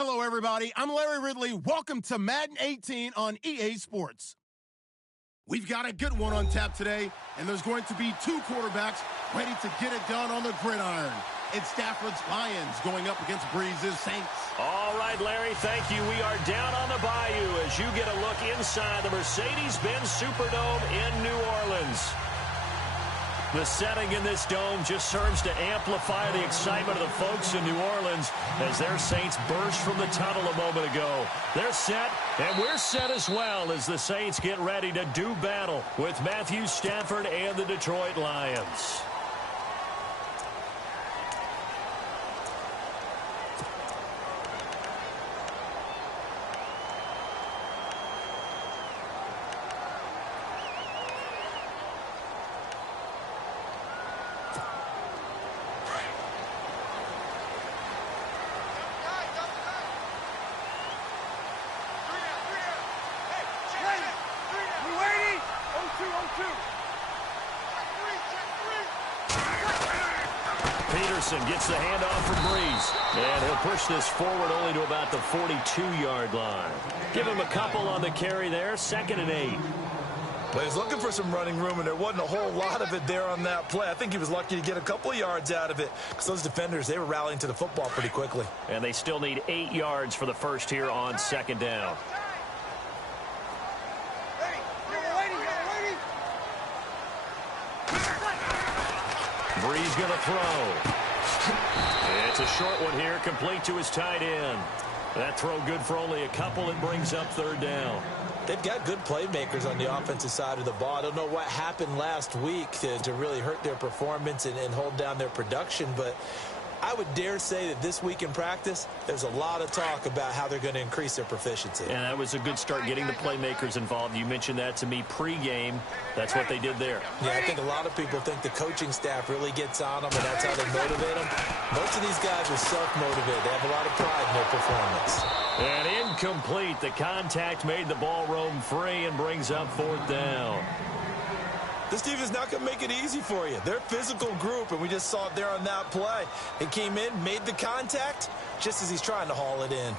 Hello, everybody. I'm Larry Ridley. Welcome to Madden 18 on EA Sports. We've got a good one on tap today, and there's going to be two quarterbacks ready to get it done on the gridiron. It's Stafford's Lions going up against Breeze's Saints. All right, Larry, thank you. We are down on the bayou as you get a look inside the Mercedes-Benz Superdome in New Orleans. The setting in this dome just serves to amplify the excitement of the folks in New Orleans as their Saints burst from the tunnel a moment ago. They're set, and we're set as well as the Saints get ready to do battle with Matthew Stafford and the Detroit Lions. Gets the handoff from Breeze, and he'll push this forward only to about the 42-yard line. Give him a couple on the carry there, 2nd and 8. Well, he was looking for some running room, and there wasn't a whole lot of it there on that play. I think he was lucky to get a couple of yards out of it because those defenders, they were rallying to the football pretty quickly. And they still need 8 yards for the first here on 2nd down. Breeze going to throw. It's a short one here, complete to his tight end. That throw good for only a couple. It brings up 3rd down. They've got good playmakers on the offensive side of the ball. I don't know what happened last week to really hurt their performance and hold down their production, but I would dare say that this week in practice, there's a lot of talk about how they're going to increase their proficiency. And that was a good start getting the playmakers involved. You mentioned that to me pregame. That's what they did there. Yeah, I think a lot of people think the coaching staff really gets on them, and that's how they motivate them. Most of these guys are self-motivated. They have a lot of pride in their performance. And incomplete. The contact made the ball roam free and brings up 4th down. This team is not going to make it easy for you. They're a physical group, and we just saw it there on that play. He came in, made the contact, just as he's trying to haul it in.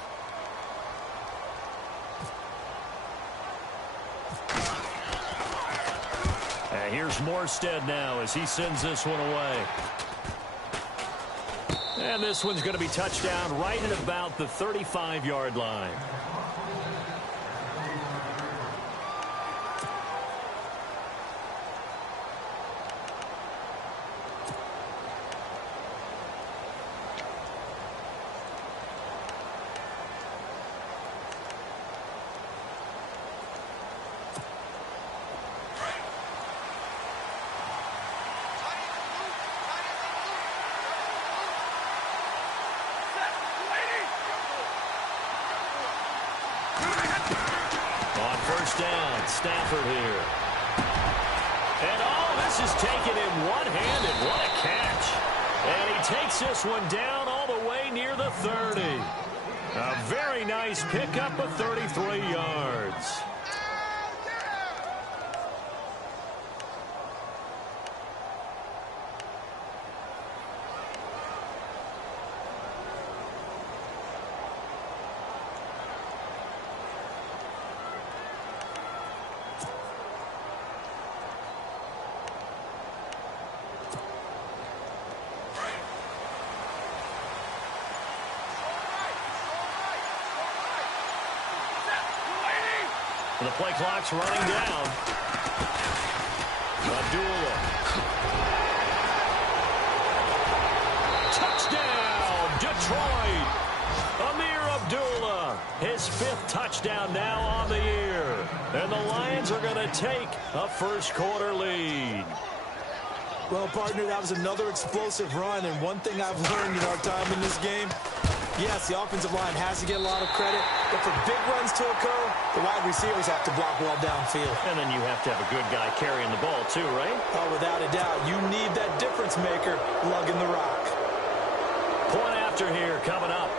And here's Morstead now as he sends this one away. And this one's going to be touchdown right at about the 35-yard line. Stafford here. And this is taken in one-handed. What a catch. And he takes this one down all the way near the 30. A very nice pickup of 33 yards. The play clock's running down. Abdullah. Touchdown, Detroit. Amir Abdullah, his 5th touchdown now on the year. And the Lions are going to take a first-quarter lead. Well, partner, that was another explosive run, and one thing I've learned in our time in this game, yes, the offensive line has to get a lot of credit, but for big runs to occur, the wide receivers have to block well downfield. And then you have to have a good guy carrying the ball too, right? Oh, without a doubt. You need that difference maker lugging the rock. Point after here coming up.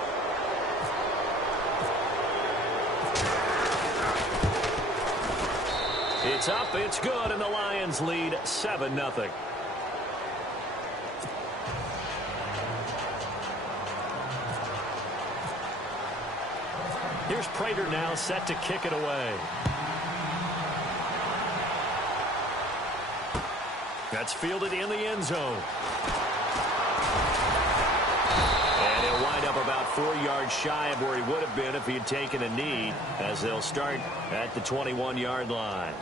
It's up, it's good, and the Lions lead 7-0. Prater now set to kick it away. That's fielded in the end zone. And he'll wind up about 4 yards shy of where he would have been if he had taken a knee, as they'll start at the 21-yard line.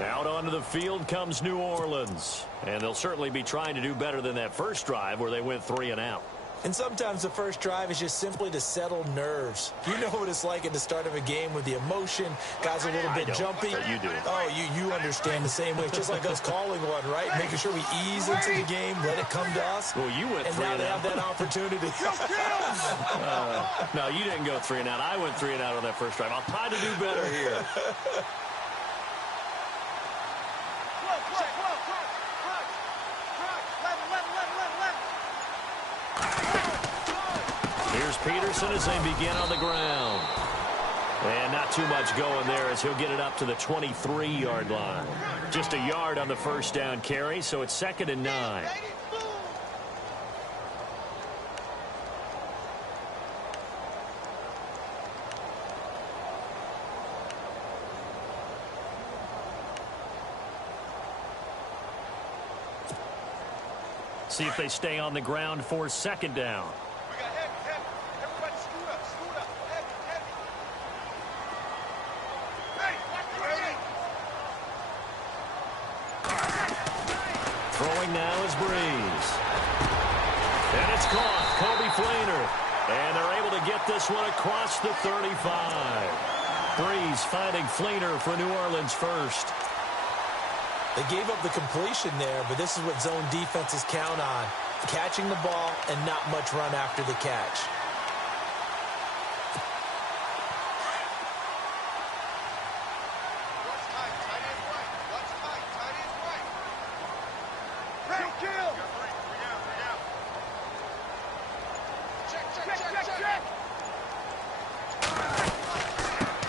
Out onto the field comes New Orleans. And they'll certainly be trying to do better than that first drive where they went 3 and out. And sometimes the first drive is just simply to settle nerves. You know what it's like at the start of a game with the emotion. Guys are a little bit jumpy. You do. Oh, you understand the same way. It's just like us calling one, right? Making sure we ease into the game, let it come to us. Well, you went 3 and out. And now they have that opportunity. No, you didn't go 3 and out. I went 3 and out on that first drive. I'll try to do better here. Here's Peterson as they begin on the ground. And not too much going there as he'll get it up to the 23-yard line. Just a yard on the first down carry, so it's 2nd and 9. See if they stay on the ground for 2nd down. Throwing now is Breeze. And it's caught. Kobe Fleener. And they're able to get this one across the 35. Breeze finding Fleener for New Orleans first. They gave up the completion there, but this is what zone defenses count on. Catching the ball and not much run after the catch.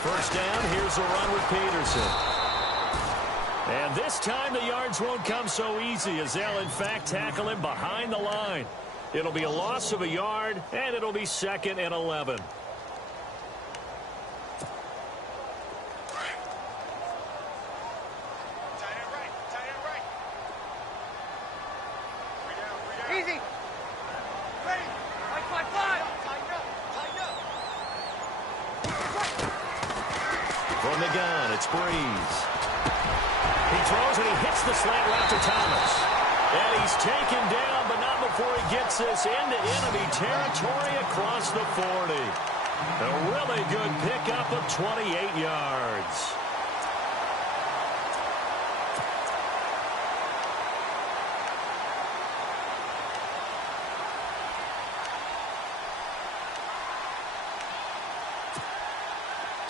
First down, here's a run with Peterson. And this time the yards won't come so easy as they'll in fact tackle him behind the line. It'll be a loss of a yard, and it'll be 2nd and 11. Easy. Ready. Five. From the gun, it's Breeze. He throws and he hits the slant route to Thomas. And he's taken down, but not before he gets this into enemy territory across the 40. A really good pickup of 28 yards.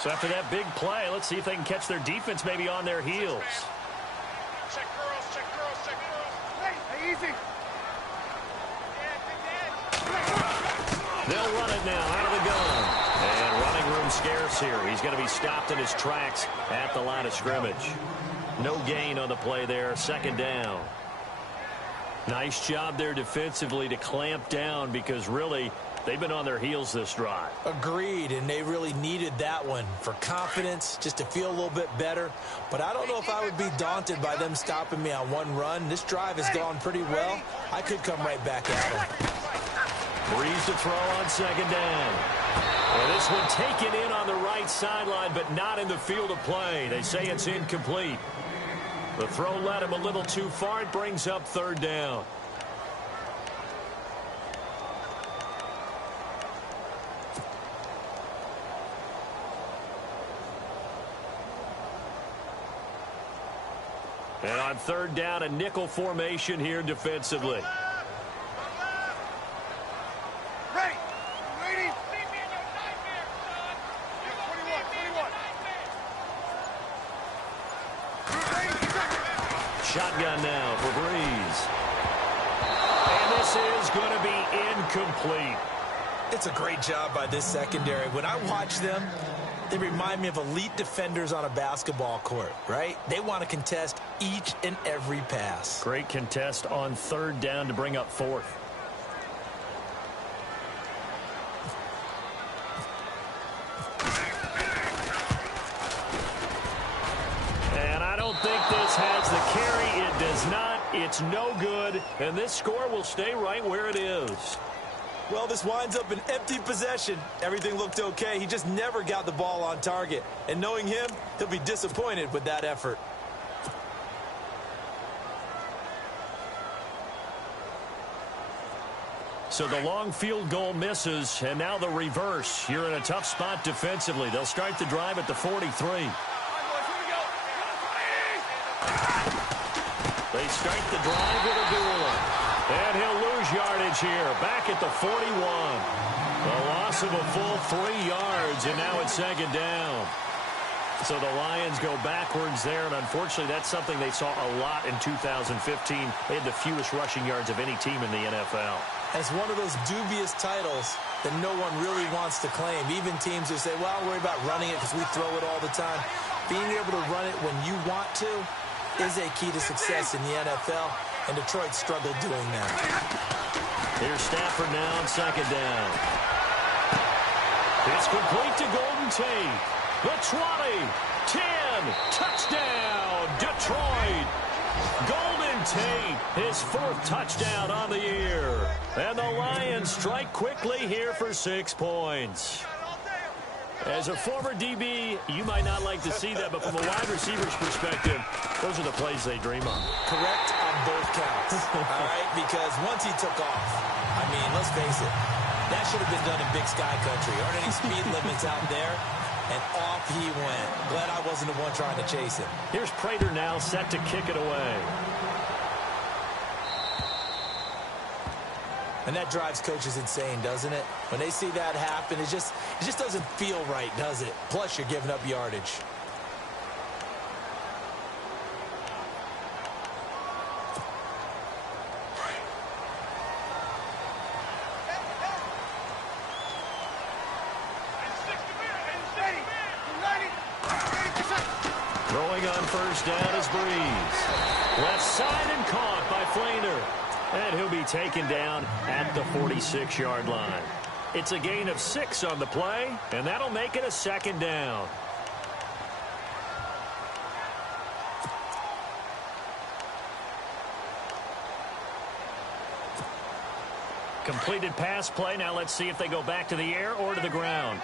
So after that big play, let's see if they can catch their defense maybe on their heels. Check girls. Hey, easy. They'll run it now out of the gun. And running room scarce here. He's going to be stopped in his tracks at the line of scrimmage. No gain on the play there. 2nd down. Nice job there defensively to clamp down because really they've been on their heels this drive. Agreed, and they really needed that one for confidence, just to feel a little bit better. But I don't know if I would be daunted by them stopping me on one run. This drive has gone pretty well. I could come right back at them. Breeze to throw on 2nd down. And this one taken in on the right sideline, but not in the field of play. They say it's incomplete. The throw led him a little too far. It brings up 3rd down. And on 3rd down, a nickel formation here defensively. Shotgun now for Breeze. And this is going to be incomplete. It's a great job by this secondary. When I watch them, they remind me of elite defenders on a basketball court, right? They want to contest each and every pass. Great contest on 3rd down to bring up 4th. Falcatus has the carry. It does not. It's no good. And this score will stay right where it is. Well, this winds up an empty possession. Everything looked okay. He just never got the ball on target. And knowing him, he'll be disappointed with that effort. So the long field goal misses, and now the reverse. You're in a tough spot defensively. They'll start the drive at the 43. They start the drive with a duel. And he'll lose yardage here. Back at the 41. A loss of a full 3 yards, and now it's second down. So the Lions go backwards there, and unfortunately that's something they saw a lot in 2015. They had the fewest rushing yards of any team in the NFL. It's one of those dubious titles that no one really wants to claim. Even teams who say, well, I'll worry about running it because we throw it all the time. Being able to run it when you want to is a key to success in the NFL, and Detroit struggled doing that. Here's Stafford now on second down. It's complete to Golden Tate. The 20, 10, touchdown, Detroit. Golden Tate, his 4th touchdown on the year. And the Lions strike quickly here for 6 points. As a former DB, you might not like to see that, but from a wide receiver's perspective, those are the plays they dream of. Correct on both counts, all right? Because once he took off, I mean, let's face it, that should have been done in Big Sky Country. Aren't any speed limits out there? And off he went. Glad I wasn't the one trying to chase him. Here's Prater now set to kick it away. And that drives coaches insane, doesn't it? When they see that happen, it just doesn't feel right, does it? Plus, you're giving up yardage. Throwing on first down is Breeze. Left side and caught by Flainer. And he'll be taken down at the 46-yard line. It's a gain of 6 on the play, and that'll make it a second down. Completed pass play. Now let's see if they go back to the air or to the ground.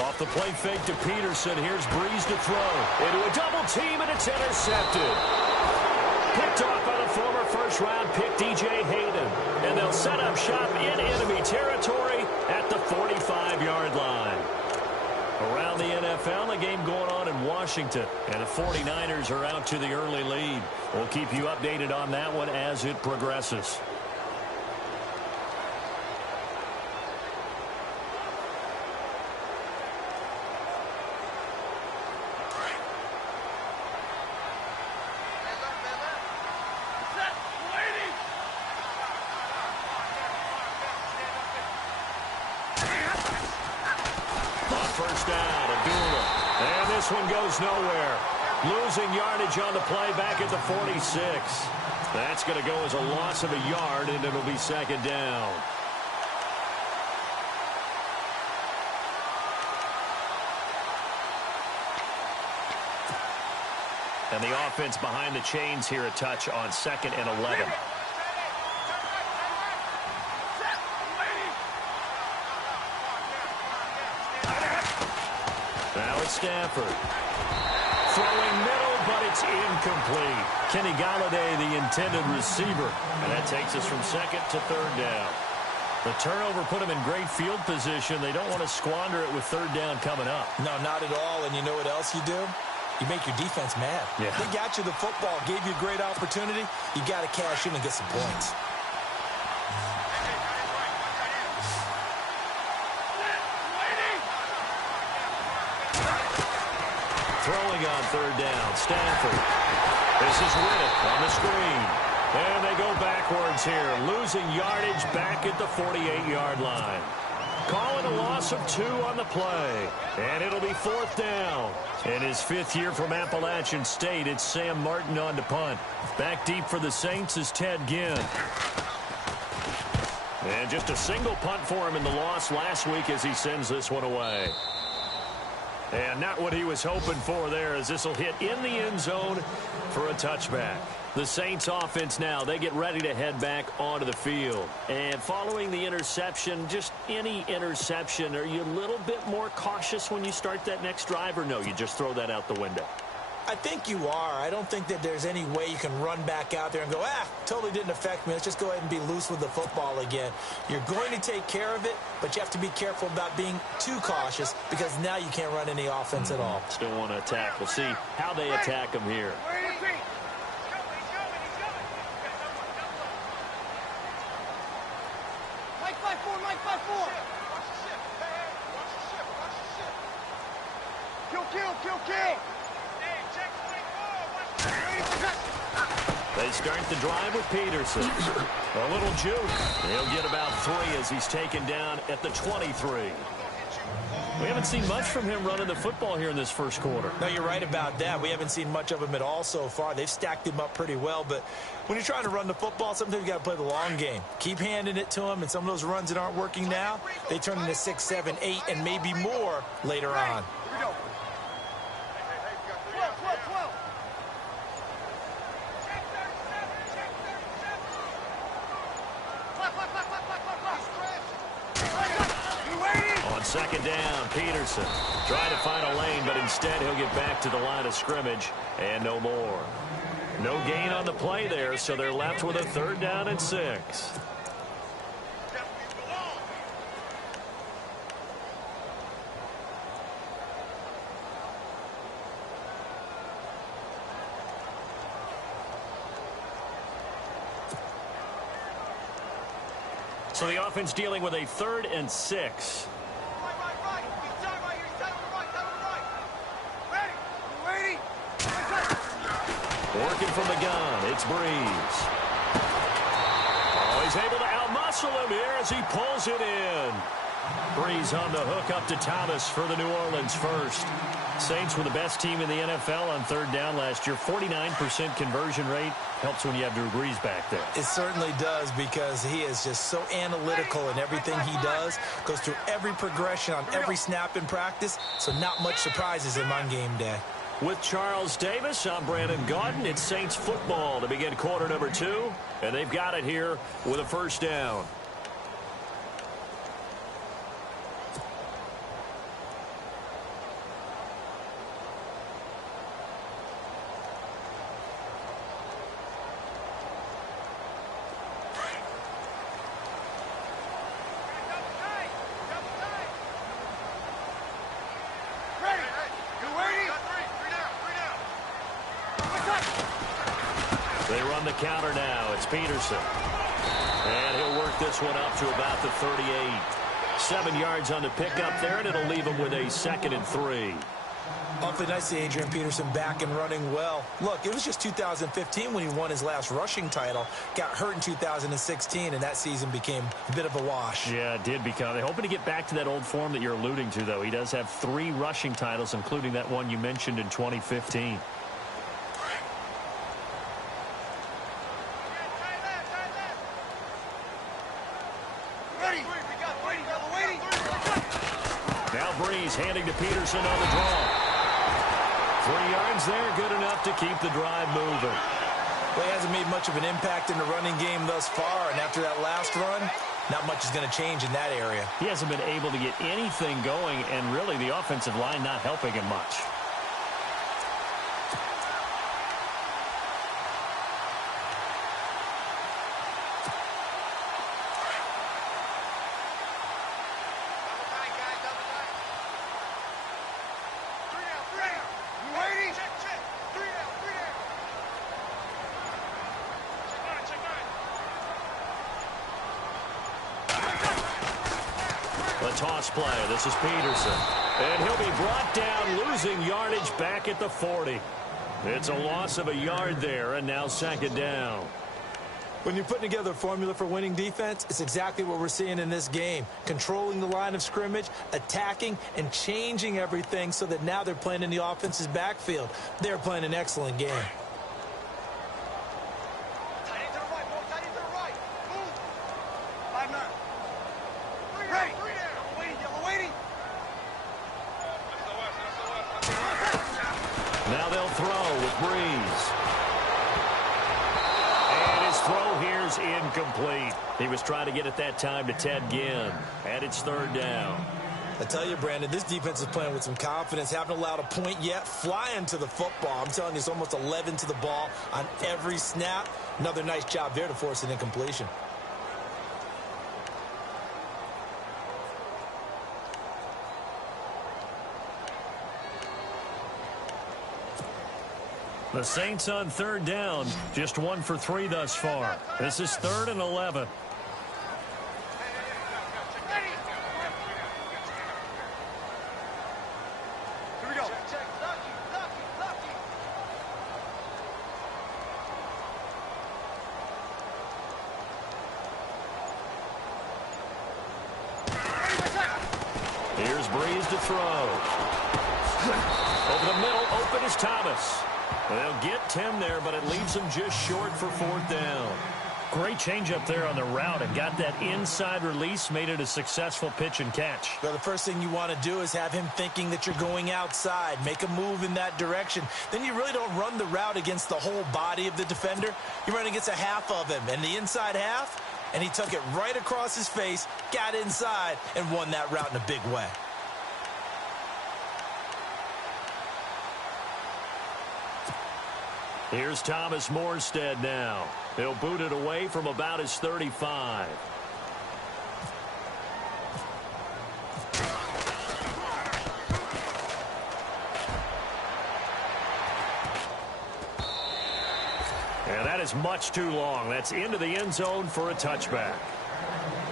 Off the play fake to Peterson. Here's Breeze to throw. Into a double team, and it's intercepted. Picked off by the former first-round pick, DJ Hayden. And they'll set up shop in enemy territory at the 45-yard line. Around the NFL, a game going on in Washington. And the 49ers are out to the early lead. We'll keep you updated on that one as it progresses. This one goes nowhere. Losing yardage on the play back at the 46. That's going to go as a loss of a yard, and it'll be second down. And the offense behind the chains here a touch on 2nd and 11. Now it's Stafford. Throwing middle, but it's incomplete. Kenny Galladay, the intended receiver. And that takes us from 2nd to 3rd down. The turnover put them in great field position. They don't want to squander it with 3rd down coming up. No, not at all. And you know what else you do? You make your defense mad. Yeah. They got you the football, gave you a great opportunity. You got to cash in and get some points. Throwing on 3rd down, Stafford. This is Riddick on the screen. And they go backwards here, losing yardage back at the 48-yard line. Calling a loss of 2 on the play. And it'll be 4th down. In his 5th year from Appalachian State, it's Sam Martin on to punt. Back deep for the Saints is Ted Ginn. And just a single punt for him in the loss last week as he sends this one away. And not what he was hoping for there, as this will hit in the end zone for a touchback. The Saints offense now, they get ready to head back onto the field. And following the interception, just any interception, are you a little bit more cautious when you start that next drive, or no, you just throw that out the window? I think you are. I don't think that there's any way you can run back out there and go, totally didn't affect me. Let's just go ahead and be loose with the football again. You're going to take care of it, but you have to be careful about being too cautious, because now you can't run any offense at all. Still want to attack. We'll see how they attack him here. Kill. They start the drive with Peterson. A little juke. He'll get about 3 as he's taken down at the 23. We haven't seen much from him running the football here in this first quarter. No, you're right about that. We haven't seen much of him at all so far. They've stacked him up pretty well, but when you're trying to run the football, sometimes you got to play the long game. Keep handing it to him, and some of those runs that aren't working now, they turn into 6, 7, 8, and maybe more later on. Here we go. 12. On second down, Peterson trying to find a lane, but instead he'll get back to the line of scrimmage and no more. No gain on the play there, so they're left with a 3rd down and 6. So the offense dealing with a 3rd and 6. Right. He's down right here. He's down on the right. Ready. Working from the gun, it's Breeze. Oh, he's able to outmuscle him here as he pulls it in. Breeze on the hook up to Thomas for the New Orleans first. Saints were the best team in the NFL on 3rd down last year. 49% conversion rate. Helps when you have Drew Brees back there. It certainly does, because he is just so analytical in everything he does. Goes through every progression on every snap in practice, so not much surprises him on game day. With Charles Davis, I'm Brandon Gaudin. It's Saints football to begin quarter number 2, and they've got it here with a 1st down. They run the counter now. It's Peterson. And he'll work this one up to about the 38. 7 yards on the pickup there, and it'll leave him with a 2nd and 3. Awfully nice to see Adrian Peterson back and running well. Look, it was just 2015 when he won his last rushing title. Got hurt in 2016, and that season became a bit of a wash. Yeah, it did become. They're hoping to get back to that old form that you're alluding to, though. He does have 3 rushing titles, including that one you mentioned in 2015. Now Breeze handing to Peterson on the draw. 3 yards there, good enough to keep the drive moving. Well, he hasn't made much of an impact in the running game thus far, and after that last run, not much is going to change in that area. He hasn't been able to get anything going, and really the offensive line not helping him much. The toss play. This is Peterson. And he'll be brought down, losing yardage back at the 40. It's a loss of a yard there, and now 2nd down. When you're putting together a formula for winning defense, it's exactly what we're seeing in this game. Controlling the line of scrimmage, attacking, and changing everything so that now they're playing in the offense's backfield. They're playing an excellent game. Tight end to the right, ball, tight end to the right. Move. 5-9. Ready. Yellow waiting, yellow waiting. Now they'll throw with Breeze. And his throw here's incomplete. He was trying to get it that time to Ted Ginn. And it's third down. I tell you, Brandon, this defense is playing with some confidence. Haven't allowed a point yet. Flying to the football. I'm telling you, it's almost 11 to the ball on every snap. Another nice job there to force an incompletion. The Saints on third down, just 1 for 3 thus far. This is 3rd and 11. Here we go. Check. Lucky. Here's Breeze to throw. Over the middle, open is Thomas. They'll get 10 there, but it leaves them just short for 4th down. Great change up there on the route and got that inside release, made it a successful pitch and catch. Well, the first thing you want to do is have him thinking that you're going outside. Make a move in that direction. Then you really don't run the route against the whole body of the defender. You run against a half of him, and the inside half, and he took it right across his face, got inside, and won that route in a big way. Here's Thomas Morstead now. He'll boot it away from about his 35. And that is much too long. That's into the end zone for a touchback.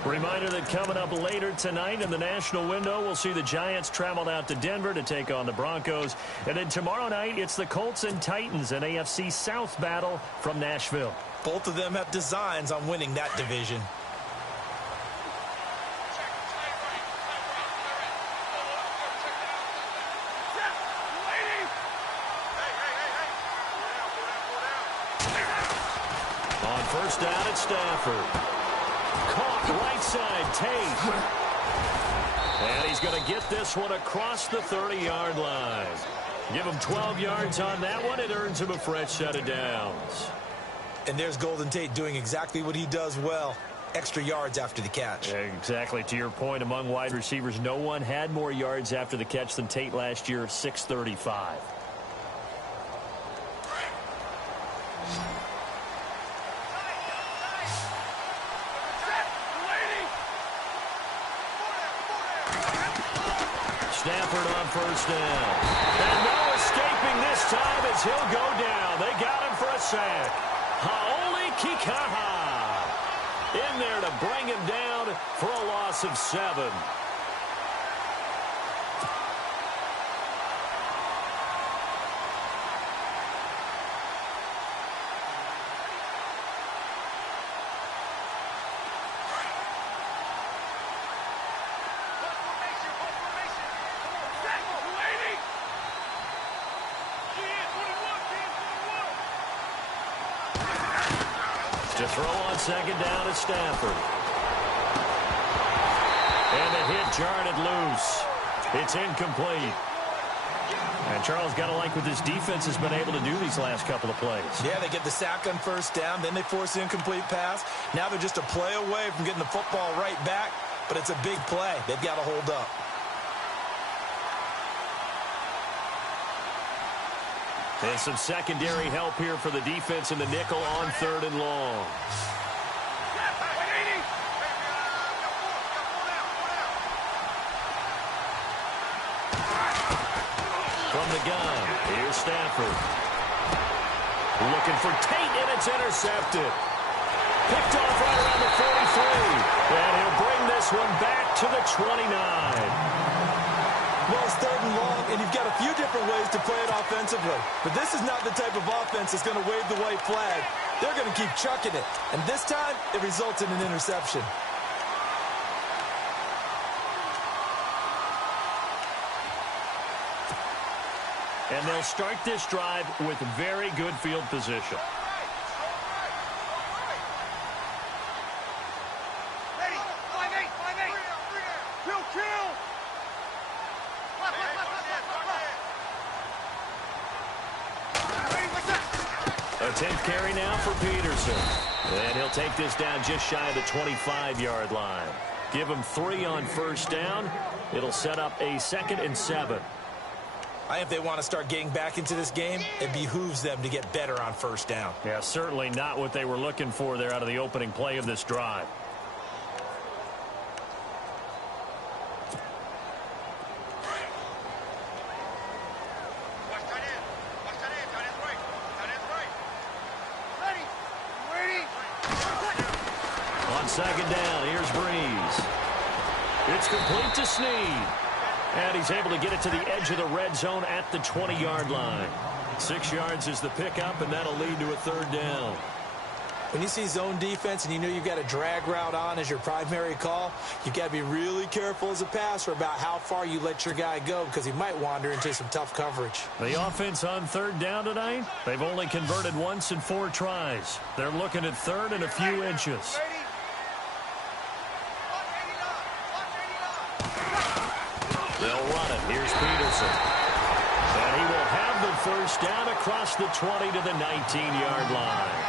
Reminder that coming up later tonight in the national window, we'll see the Giants travel out to Denver to take on the Broncos. And then tomorrow night, it's the Colts and Titans, an AFC South battle from Nashville. Both of them have designs on winning that division. On first down at Stafford. Caught right side, Tate. And he's going to get this one across the 30-yard line. Give him 12 yards on that one. It earns him a fresh set of downs. And there's Golden Tate doing exactly what he does well. Extra yards after the catch. Exactly. To your point, among wide receivers, no one had more yards after the catch than Tate last year, 635. Stafford on first down. And no escaping this time as he'll go down. They got him for a sack. Haoli Kikaha in there to bring him down for a loss of 7. To throw on second down at Stafford. And the hit jarred it loose. It's incomplete. And Charles, got to like what this defense has been able to do these last couple of plays. Yeah, they get the sack on first down, then they force the incomplete pass. Now they're just a play away from getting the football right back, but it's a big play. They've got to hold up. And some secondary help here for the defense in the nickel on 3rd and long. From the gun, here's Stafford. Looking for Tate, and it's intercepted. Picked off right around the 43. And he'll bring this one back to the 29. Well, it's 3rd and long, and you've got a few different ways to play it offensively. But this is not the type of offense that's going to wave the white flag. They're going to keep chucking it. And this time, it results in an interception. And they'll start this drive with very good field position. Ready, 5-8, 5-8. Kill, kill. A 10th carry now for Peterson. And he'll take this down just shy of the 25-yard line. Give him 3 on 1st down. It'll set up a 2nd and 7. I think if they want to start getting back into this game, it behooves them to get better on 1st down. Yeah, certainly not what they were looking for there out of the opening play of this drive. On 2nd down, here's Breeze. It's complete to Snead. And he's able to get it to the edge of the red zone at the 20-yard line. 6 yards is the pickup, and that'll lead to a 3rd down. When you see zone defense and you know you've got a drag route on as your primary call, you've got to be really careful as a passer about how far you let your guy go because he might wander into some tough coverage. The offense on 3rd down tonight, they've only converted once in 4 tries. They're looking at 3rd and a few inches. They'll run it. Here's Peterson. And he will have the 1st down across the 20 to the 19-yard line.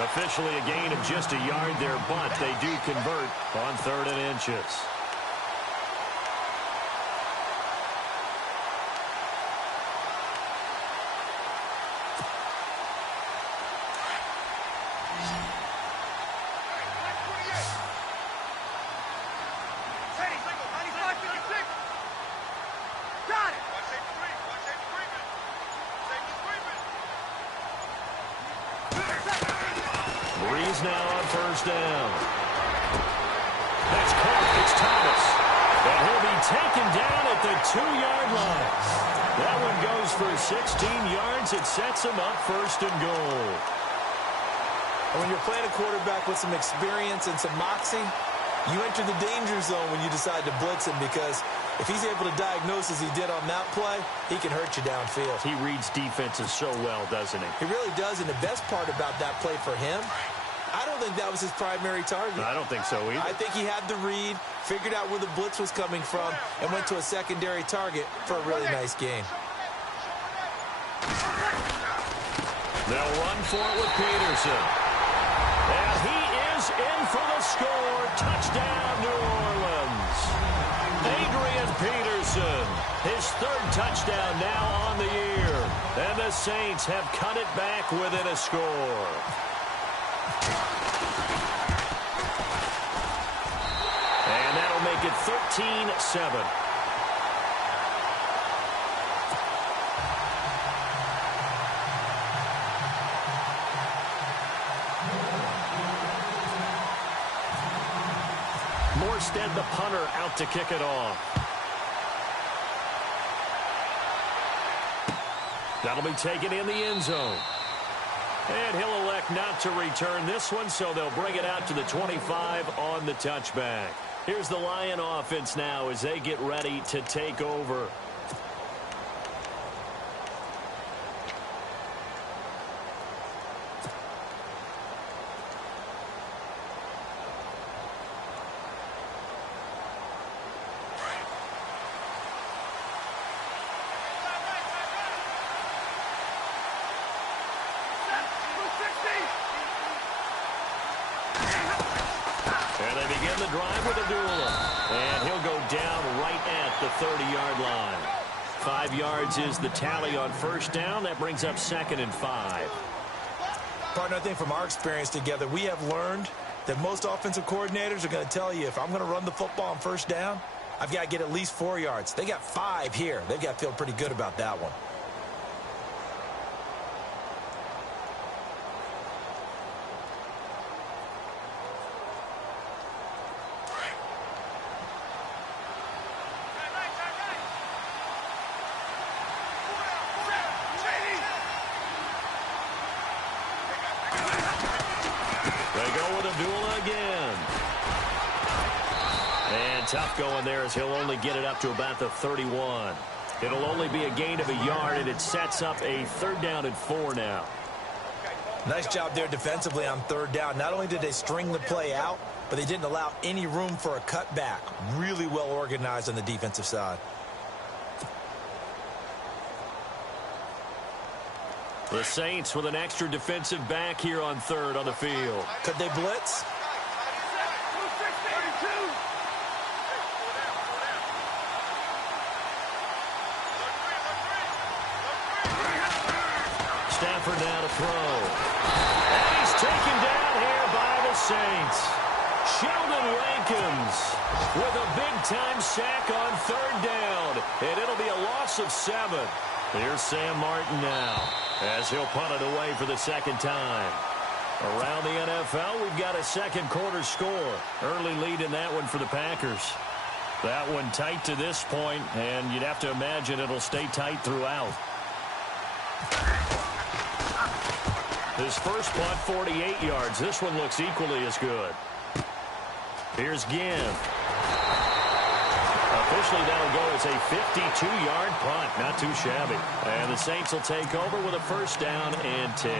Officially a gain of just a yard there, but they do convert on 3rd and inches. Breeze now on 1st down. That's caught. It's Thomas. And he'll be taken down at the 2-yard line. That one goes for 16 yards. It sets him up 1st and goal. And when you're playing a quarterback with some experience and some moxie, you enter the danger zone when you decide to blitz him because if he's able to diagnose as he did on that play, he can hurt you downfield. He reads defenses so well, doesn't he? He really does, and the best part about that play for him, I don't think that was his primary target. I don't think so either. I think he had the read, figured out where the blitz was coming from, and went to a secondary target for a really nice gain. They'll run for it with Peterson. And he is in for the score. Touchdown, New Orleans. Adrian Peterson, his 3rd touchdown now on the year. And the Saints have cut it back within a score. And that'll make it 13-7. Morstead, the punter, out to kick it off. That'll be taken in the end zone. And he'll elect not to return this one, so they'll bring it out to the 25 on the touchback. Here's the Lion offense now as they get ready to take over. And they begin the drive with Abdullah. And he'll go down right at the 30-yard line. 5 yards is the tally on 1st down. That brings up 2nd and 5. Partner, I think from our experience together, we have learned that most offensive coordinators are going to tell you if I'm going to run the football on 1st down, I've got to get at least 4 yards. They got 5 here. They've got to feel pretty good about that one. again. And tough going there as he'll only get it up to about the 31. It'll only be a gain of a yard, and it sets up a 3rd down and 4 now. Nice job there defensively on 3rd down. Not only did they string the play out, but they didn't allow any room for a cutback. Really well organized on the defensive side. The Saints with an extra defensive back here on 3rd on the field. Could they blitz? Stafford now to throw. And he's taken down here by the Saints. Sheldon Rankins with a big-time sack on 3rd down. And it'll be a loss of 7. Here's Sam Martin now as he'll punt it away for the 2nd time. Around the NFL, we've got a 2nd quarter score. Early lead in that one for the Packers. That one tight to this point, and you'd have to imagine it'll stay tight throughout. His first punt, 48 yards. This one looks equally as good. Here's Ginn. Officially, that'll go as a 52-yard punt. Not too shabby. And the Saints will take over with a 1st down and 10.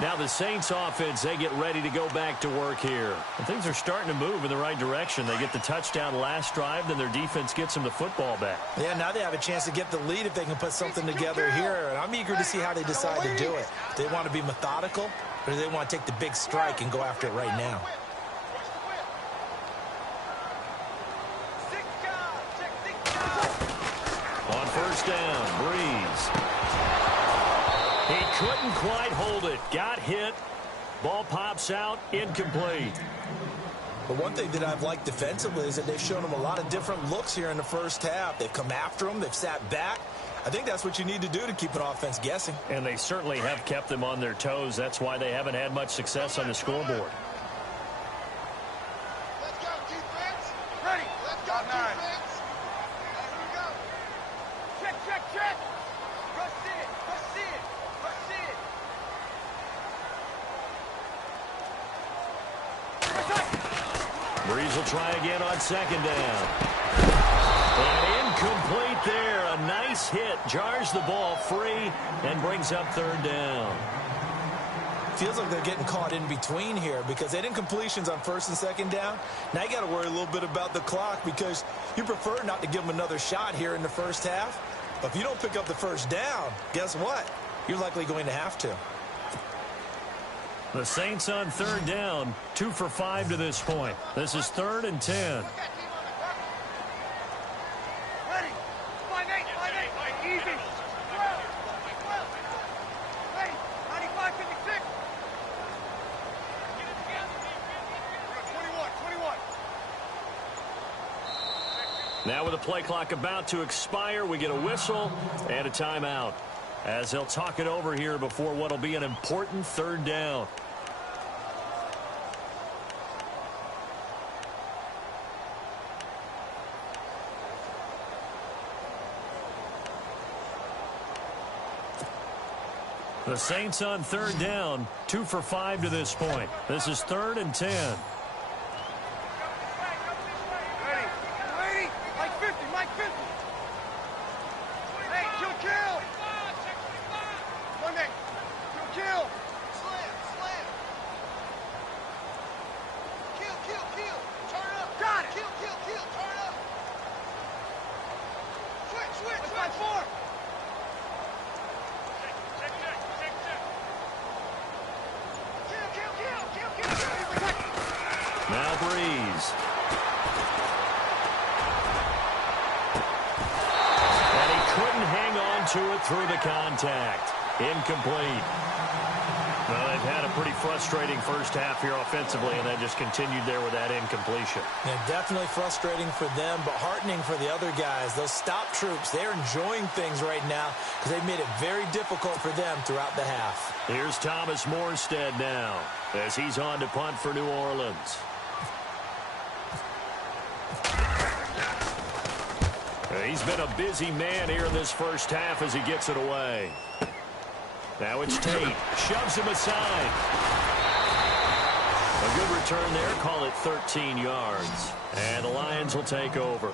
Now the Saints offense, they get ready to go back to work here. And things are starting to move in the right direction. They get the touchdown last drive, then their defense gets them the football back. Yeah, now they have a chance to get the lead if they can put something together here. And I'm eager to see how they decide to do it. Do they want to be methodical, or do they want to take the big strike and go after it right now? On 1st down, Breeze. He couldn't quite hold it. Got hit. Ball pops out. Incomplete. But one thing that I've liked defensively is that they've shown them a lot of different looks here in the first half. They've come after them. They've sat back. I think that's what you need to do to keep an offense guessing. And they certainly have kept them on their toes. That's why they haven't had much success on the scoreboard. Let's go, defense. Ready. Let's go, defense. Here we go. Check, check, check. Rush in, rush in, rush in. Breeze will try again on 2nd down. And incomplete there. A nice hit. Jars the ball free and brings up 3rd down. Feels like they're getting caught in between here because they didn't completions on 1st and 2nd down. Now you got to worry a little bit about the clock because you prefer not to give them another shot here in the first half. But if you don't pick up the 1st down, guess what? You're likely going to have to. The Saints on 3rd down, 2 for 5 to this point. This is 3rd and 10. Ready. 5-8, 5-8. Easy. 12. Ready. 95, 56. Get it together. 21. Now with the play clock about to expire, we get a whistle and a timeout as they'll talk it over here before what will be an important 3rd down. The Saints on 3rd down, 2 for 5 to this point. This is 3rd and 10. Ready. Mike 50, Mike 50. Hey, kill. One minute. Kill. Slam. Kill. Turn up. Got it. Kill. Turn up. Switch. 5-4. Now Breeze. And he couldn't hang on to it through the contact. Incomplete. Well, they've had a pretty frustrating first half here offensively, and that just continued there with that incompletion. Yeah, definitely frustrating for them, but heartening for the other guys. Those stop troops, they're enjoying things right now because they've made it very difficult for them throughout the half. Here's Thomas Morstead now as he's on to punt for New Orleans. He's been a busy man here in this first half as he gets it away. Now it's Tate. Shoves him aside. A good return there. Call it 13 yards. And the Lions will take over.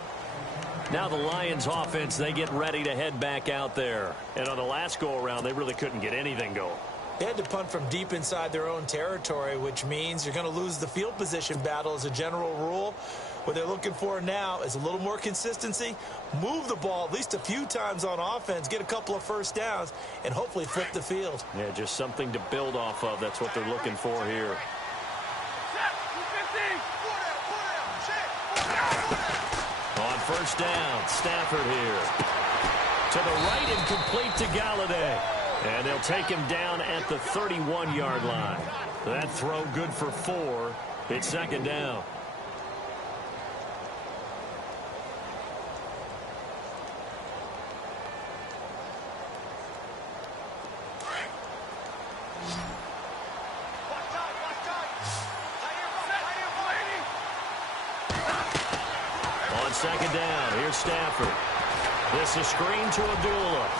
Now the Lions offense, they get ready to head back out there. And on the last go-around, they really couldn't get anything going. They had to punt from deep inside their own territory, which means you're going to lose the field position battle as a general rule. What they're looking for now is a little more consistency, move the ball at least a few times on offense, get a couple of first downs, and hopefully flip the field. Yeah, just something to build off of. That's what they're looking for here. On first down, Stafford here. To the right and complete to Galladay. And they'll take him down at the 31-yard line. That throw good for 4. It's second down. On second down, here's Stafford. This is screen to Abdullah.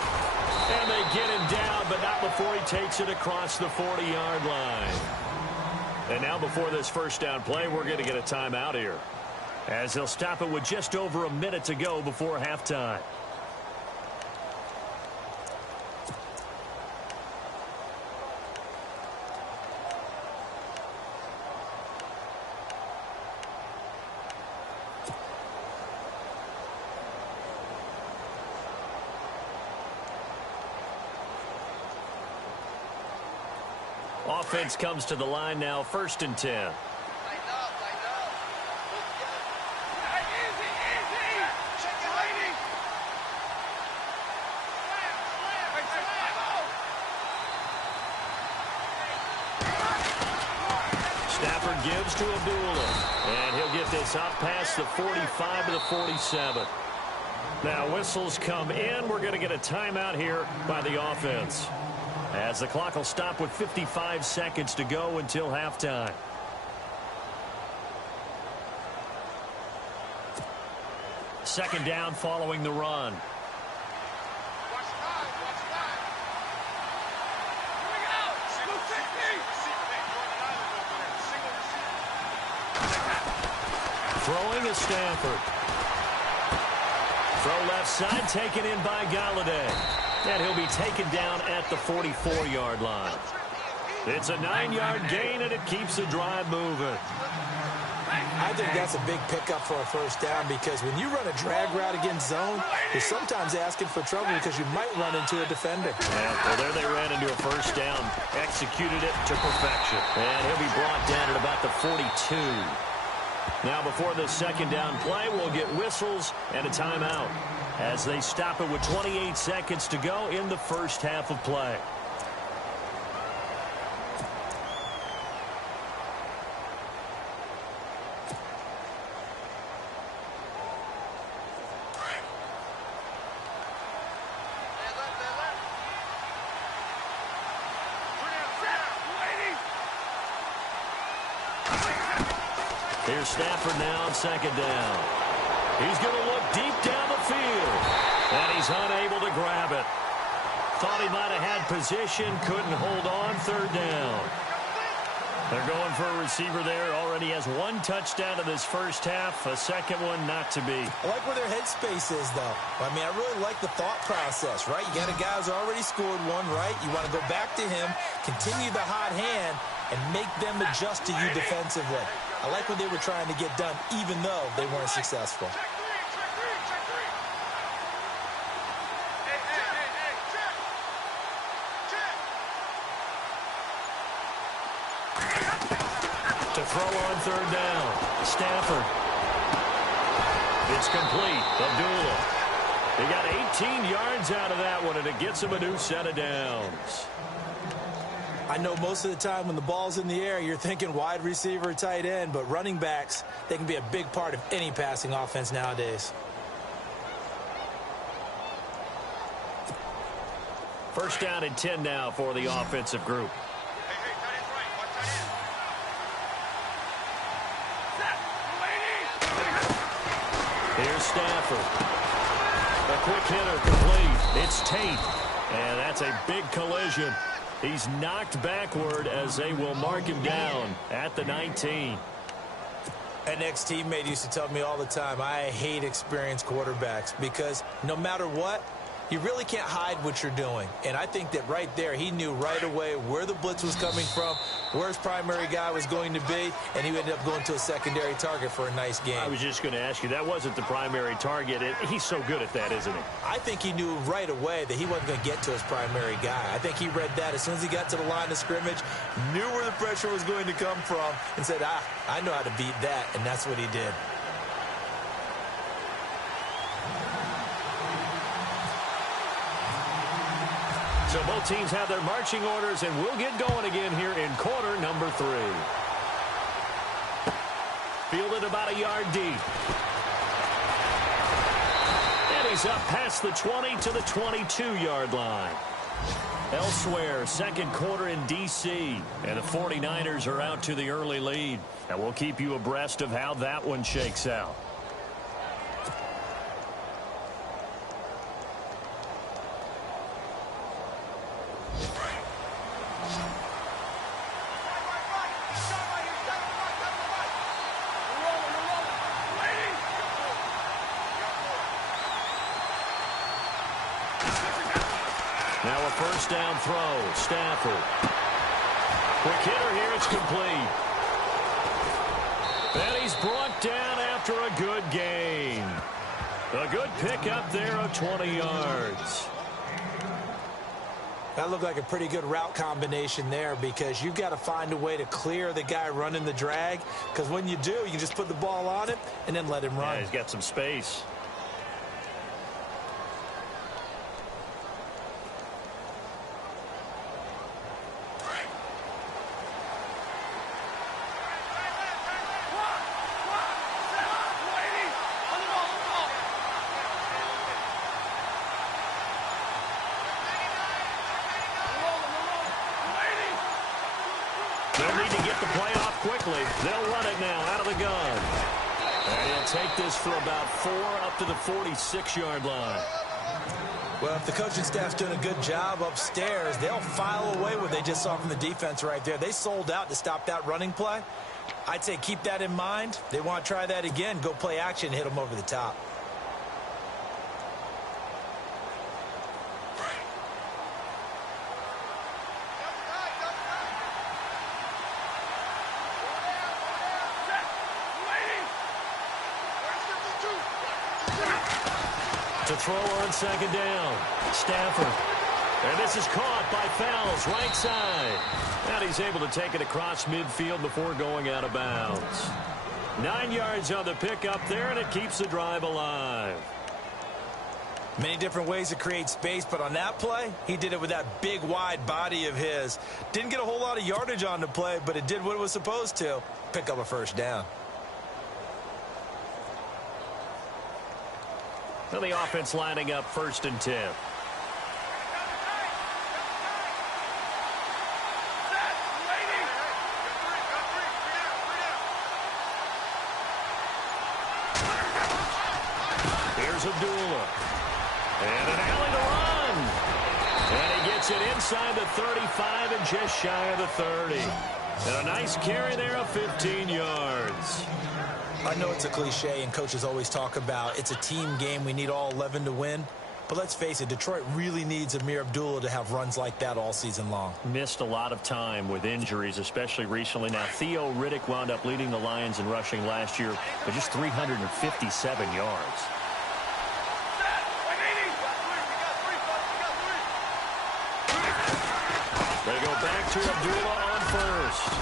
And they get him down, but not before he takes it across the 40-yard line. And now before this first down play, we're going to get a timeout here, as they'll stop it with just over a minute to go before halftime. Offense comes to the line now, 1st and 10. Stafford gives to Abdullah, and he'll get this up past the 45 to the 47. Now whistles come in. We're going to get a timeout here by the offense, as the clock will stop with 55 seconds to go until halftime. Second down following the run. Throwing is Stafford. Throw left side, taken in by Galladay. And he'll be taken down at the 44-yard line. It's a 9-yard gain, and it keeps the drive moving. I think that's a big pickup for a first down, because when you run a drag route against zone, you're sometimes asking for trouble because you might run into a defender. Yeah, well, there they ran into a first down, executed it to perfection. And he'll be brought down at about the 42. Now before this second down play, we'll get whistles and a timeout, as they stop it with 28 seconds to go in the first half of play. Here's Stafford now on second down. He's going to look deep down the field, and he's unable to grab it. Thought he might have had position, couldn't hold on. Third down. They're going for a receiver there. Already has one touchdown in this first half, a second one not to be. I like where their headspace is, though. I mean, I really like the thought process, right? You got a guy who's already scored one, right? You want to go back to him, continue the hot hand, and make them adjust to you defensively. I like what they were trying to get done, even though they weren't successful. To throw on third down, Stafford. It's complete. Abdullah. They got 18 yards out of that one, and it gets him a new set of downs. I know most of the time when the ball's in the air, you're thinking wide receiver, tight end, but running backs, they can be a big part of any passing offense nowadays. First down and 10 now for the offensive group. Here's Stafford. A quick hitter complete. It's Tate. And that's a big collision. He's knocked backward as they will mark him down at the 19. An ex-teammate used to tell me all the time, I hate experienced quarterbacks because no matter what, you really can't hide what you're doing. And I think that right there, he knew right away where the blitz was coming from, where his primary guy was going to be, and he ended up going to a secondary target for a nice game. I was just going to ask you, that wasn't the primary target. He's so good at that, isn't he? I think he knew right away that he wasn't going to get to his primary guy. I think he read that as soon as he got to the line of scrimmage, knew where the pressure was going to come from, and said, I know how to beat that, and that's what he did. So both teams have their marching orders, and we'll get going again here in quarter number 3. Fielded about a yard deep. And he's up past the 20 to the 22-yard line. Elsewhere, second quarter in D.C., and the 49ers are out to the early lead. And we'll keep you abreast of how that one shakes out. Now a first down throw. Stafford. Quick hitter here. It's complete. And he's brought down after a good gain. A good pickup there of 20 yards. That looked like a pretty good route combination there because you've got to find a way to clear the guy running the drag, because when you do, you can just put the ball on him and then let him run. Yeah, he's got some space. They'll need to get the play off quickly. They'll run it now out of the gun. And he'll take this for about 4 up to the 46-yard line. Well, if the coaching staff's doing a good job upstairs, they'll file away what they just saw from the defense right there. They sold out to stop that running play. I'd say keep that in mind. They want to try that again. Go play action, hit them over the top. To throw on second down. Stafford. And this is caught by Fowles, right side. And he's able to take it across midfield before going out of bounds. 9 yards on the pickup there, and it keeps the drive alive. Many different ways to create space, but on that play, he did it with that big, wide body of his. Didn't get a whole lot of yardage on the play, but it did what it was supposed to. Pick up a first down. And the offense lining up 1st and 10. Here's Abdullah. And an alley to run. And he gets it inside the 35 and just shy of the 30. And a nice carry there of 15 yards. I know it's a cliche, and coaches always talk about it's a team game. We need all 11 to win. But let's face it, Detroit really needs Amir Abdullah to have runs like that all season long. Missed a lot of time with injuries, especially recently. Now, Theo Riddick wound up leading the Lions in rushing last year with just 357 yards. They go back to Abdullah on first.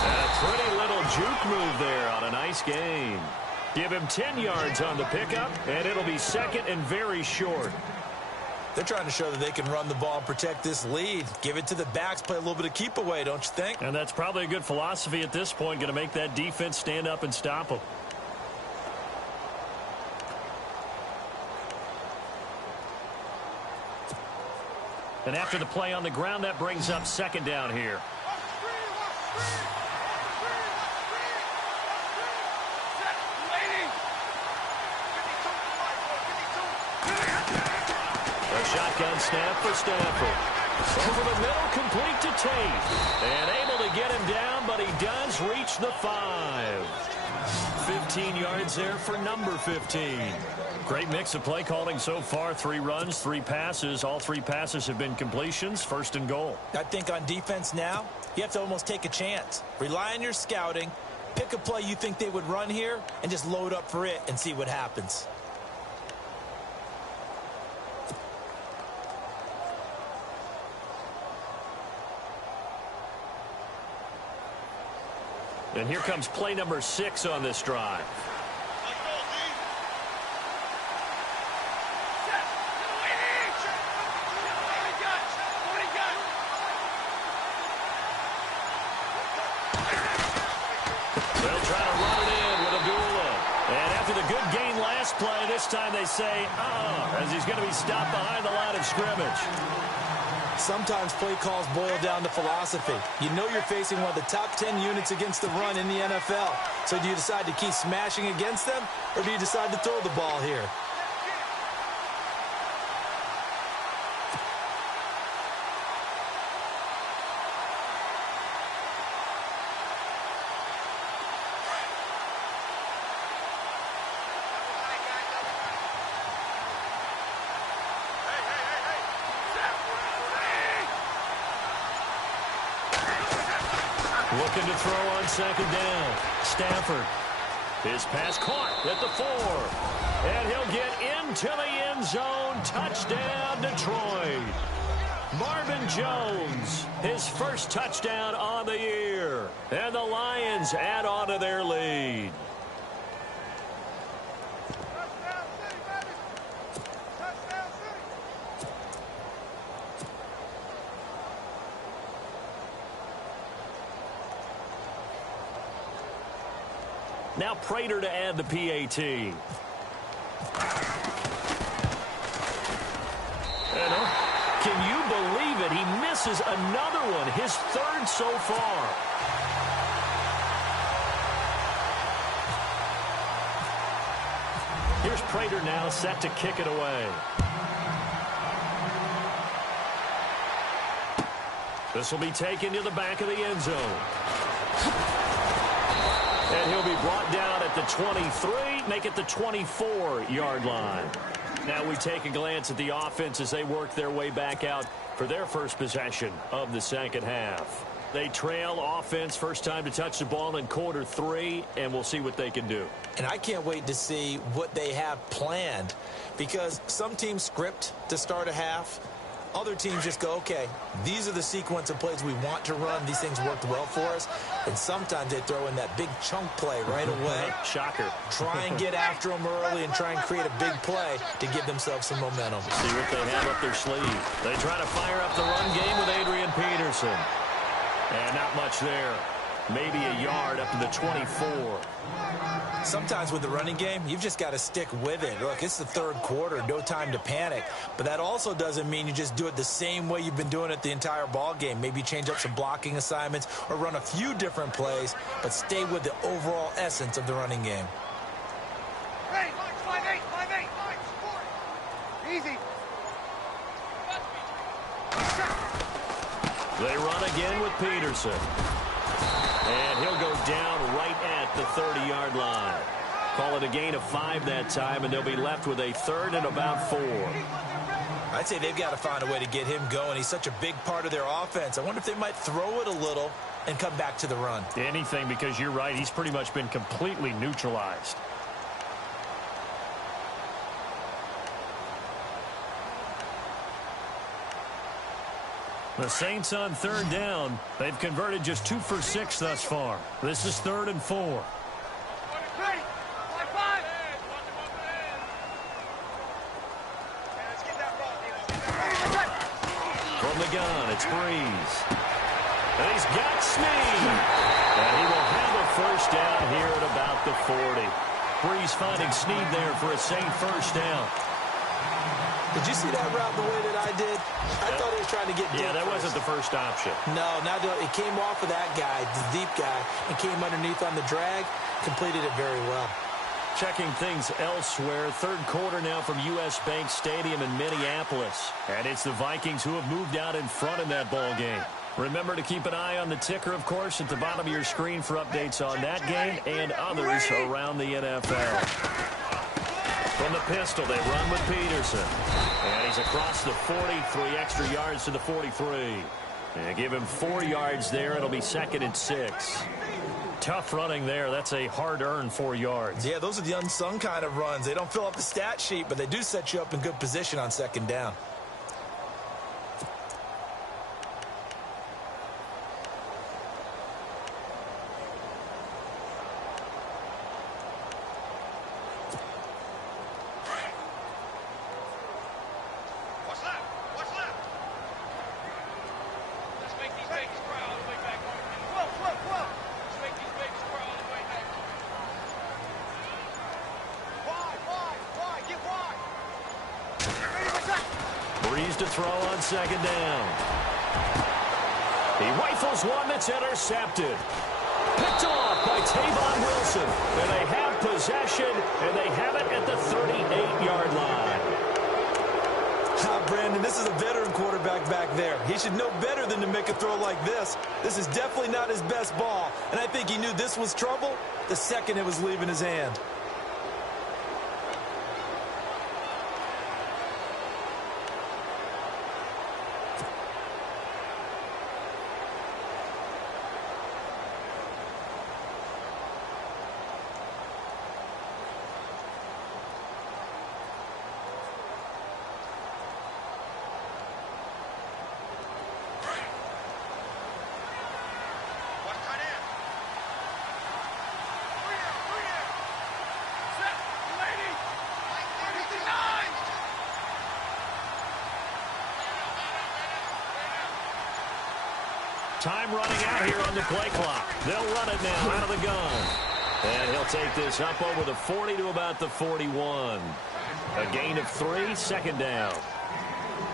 And a pretty little juke move there on a nice gain. Give him 10 yards on the pickup, and it'll be second and very short. They're trying to show that they can run the ball and protect this lead. Give it to the backs, play a little bit of keep away, don't you think? And that's probably a good philosophy at this point, going to make that defense stand up and stop them. And after the play on the ground, that brings up second down here. A shotgun snap for Stafford. Over the middle, complete to Tate. And able to get him down, but he does reach the 5. 15 yards there for number 15. Great mix of play calling so far. 3 runs, 3 passes. All 3 passes have been completions. 1st and goal. I think on defense now, you have to almost take a chance. Rely on your scouting. Pick a play you think they would run here and just load up for it and see what happens. And here comes play number 6 on this drive. They'll try to run it in with Abdullah. And after the good gain last play, this time they say, as he's going to be stopped behind the line of scrimmage. Sometimes play calls boil down to philosophy. You know you're facing one of the top 10 units against the run in the NFL. So do you decide to keep smashing against them, or do you decide to throw the ball here? Looking to throw on 2nd down. Stafford. His pass caught at the 4. And he'll get into the end zone. Touchdown, Detroit. Marvin Jones, his first touchdown on the year. And the Lions add on to their lead. Now Prater to add the PAT. And can you believe it? He misses another one, his 3rd so far. Here's Prater now set to kick it away. This will be taken to the back of the end zone. And he'll be brought down at the 23, make it the 24-yard line. Now we take a glance at the offense as they work their way back out for their first possession of the 2nd half. They trail offense, first time to touch the ball in quarter 3, and we'll see what they can do. And I can't wait to see what they have planned, because some teams script to start a half. Other teams just go, okay, these are the sequence of plays we want to run. These things worked well for us. And sometimes they throw in that big chunk play right away. Shocker. Try and get after them early and try and create a big play to give themselves some momentum. See what they have up their sleeve. They try to fire up the run game with Adrian Peterson. And not much there. Maybe a yard up to the 24. Sometimes with the running game, you've just got to stick with it. Look, it's the 3rd quarter, no time to panic. But that also doesn't mean you just do it the same way you've been doing it the entire ball game. Maybe change up some blocking assignments or run a few different plays, but stay with the overall essence of the running game. Hey, 5-8, 5-8, support. Easy. They run again with Peterson. And he'll go down right at the 30-yard line. Call it a gain of 5 that time, and they'll be left with a 3rd and about 4. I'd say they've got to find a way to get him going. He's such a big part of their offense. I wonder if they might throw it a little and come back to the run. Anything, because you're right. He's pretty much been completely neutralized. The Saints on 3rd down. They've converted just 2 for 6 thus far. This is 3rd and 4. Ready. 5-5. Let's get that ball. From the gun, it's Breeze. And he's got Snead. And he will have a first down here at about the 40. Breeze finding Snead there for a Saint first down. Did you see that route the way that I did? I thought he was trying to get deep. Yeah, that wasn't the first option. No, it came off of that guy, the deep guy, and came underneath on the drag, completed it very well. Checking things elsewhere. Third quarter now from U.S. Bank Stadium in Minneapolis. And it's the Vikings who have moved out in front in that ball game. Remember to keep an eye on the ticker, of course, at the bottom of your screen for updates on that game and others around the NFL. From the pistol, they run with Peterson. And he's across the 40, 3 extra yards to the 43. And give him 4 yards there. It'll be 2nd and 6. Tough running there. That's a hard-earned 4 yards. Yeah, those are the unsung kind of runs. They don't fill up the stat sheet, but they do set you up in good position on 2nd down. To throw on 2nd down. He rifles one that's intercepted. Picked off by Tavon Wilson. And they have possession, and they have it at the 38-yard line. Brandon, this is a veteran quarterback back there. He should know better than to make a throw like this. This is definitely not his best ball. And I think he knew this was trouble the second it was leaving his hand. Time running out here on the play clock. They'll run it now out of the gun. And he'll take this up over the 40 to about the 41. A gain of 3, 2nd down.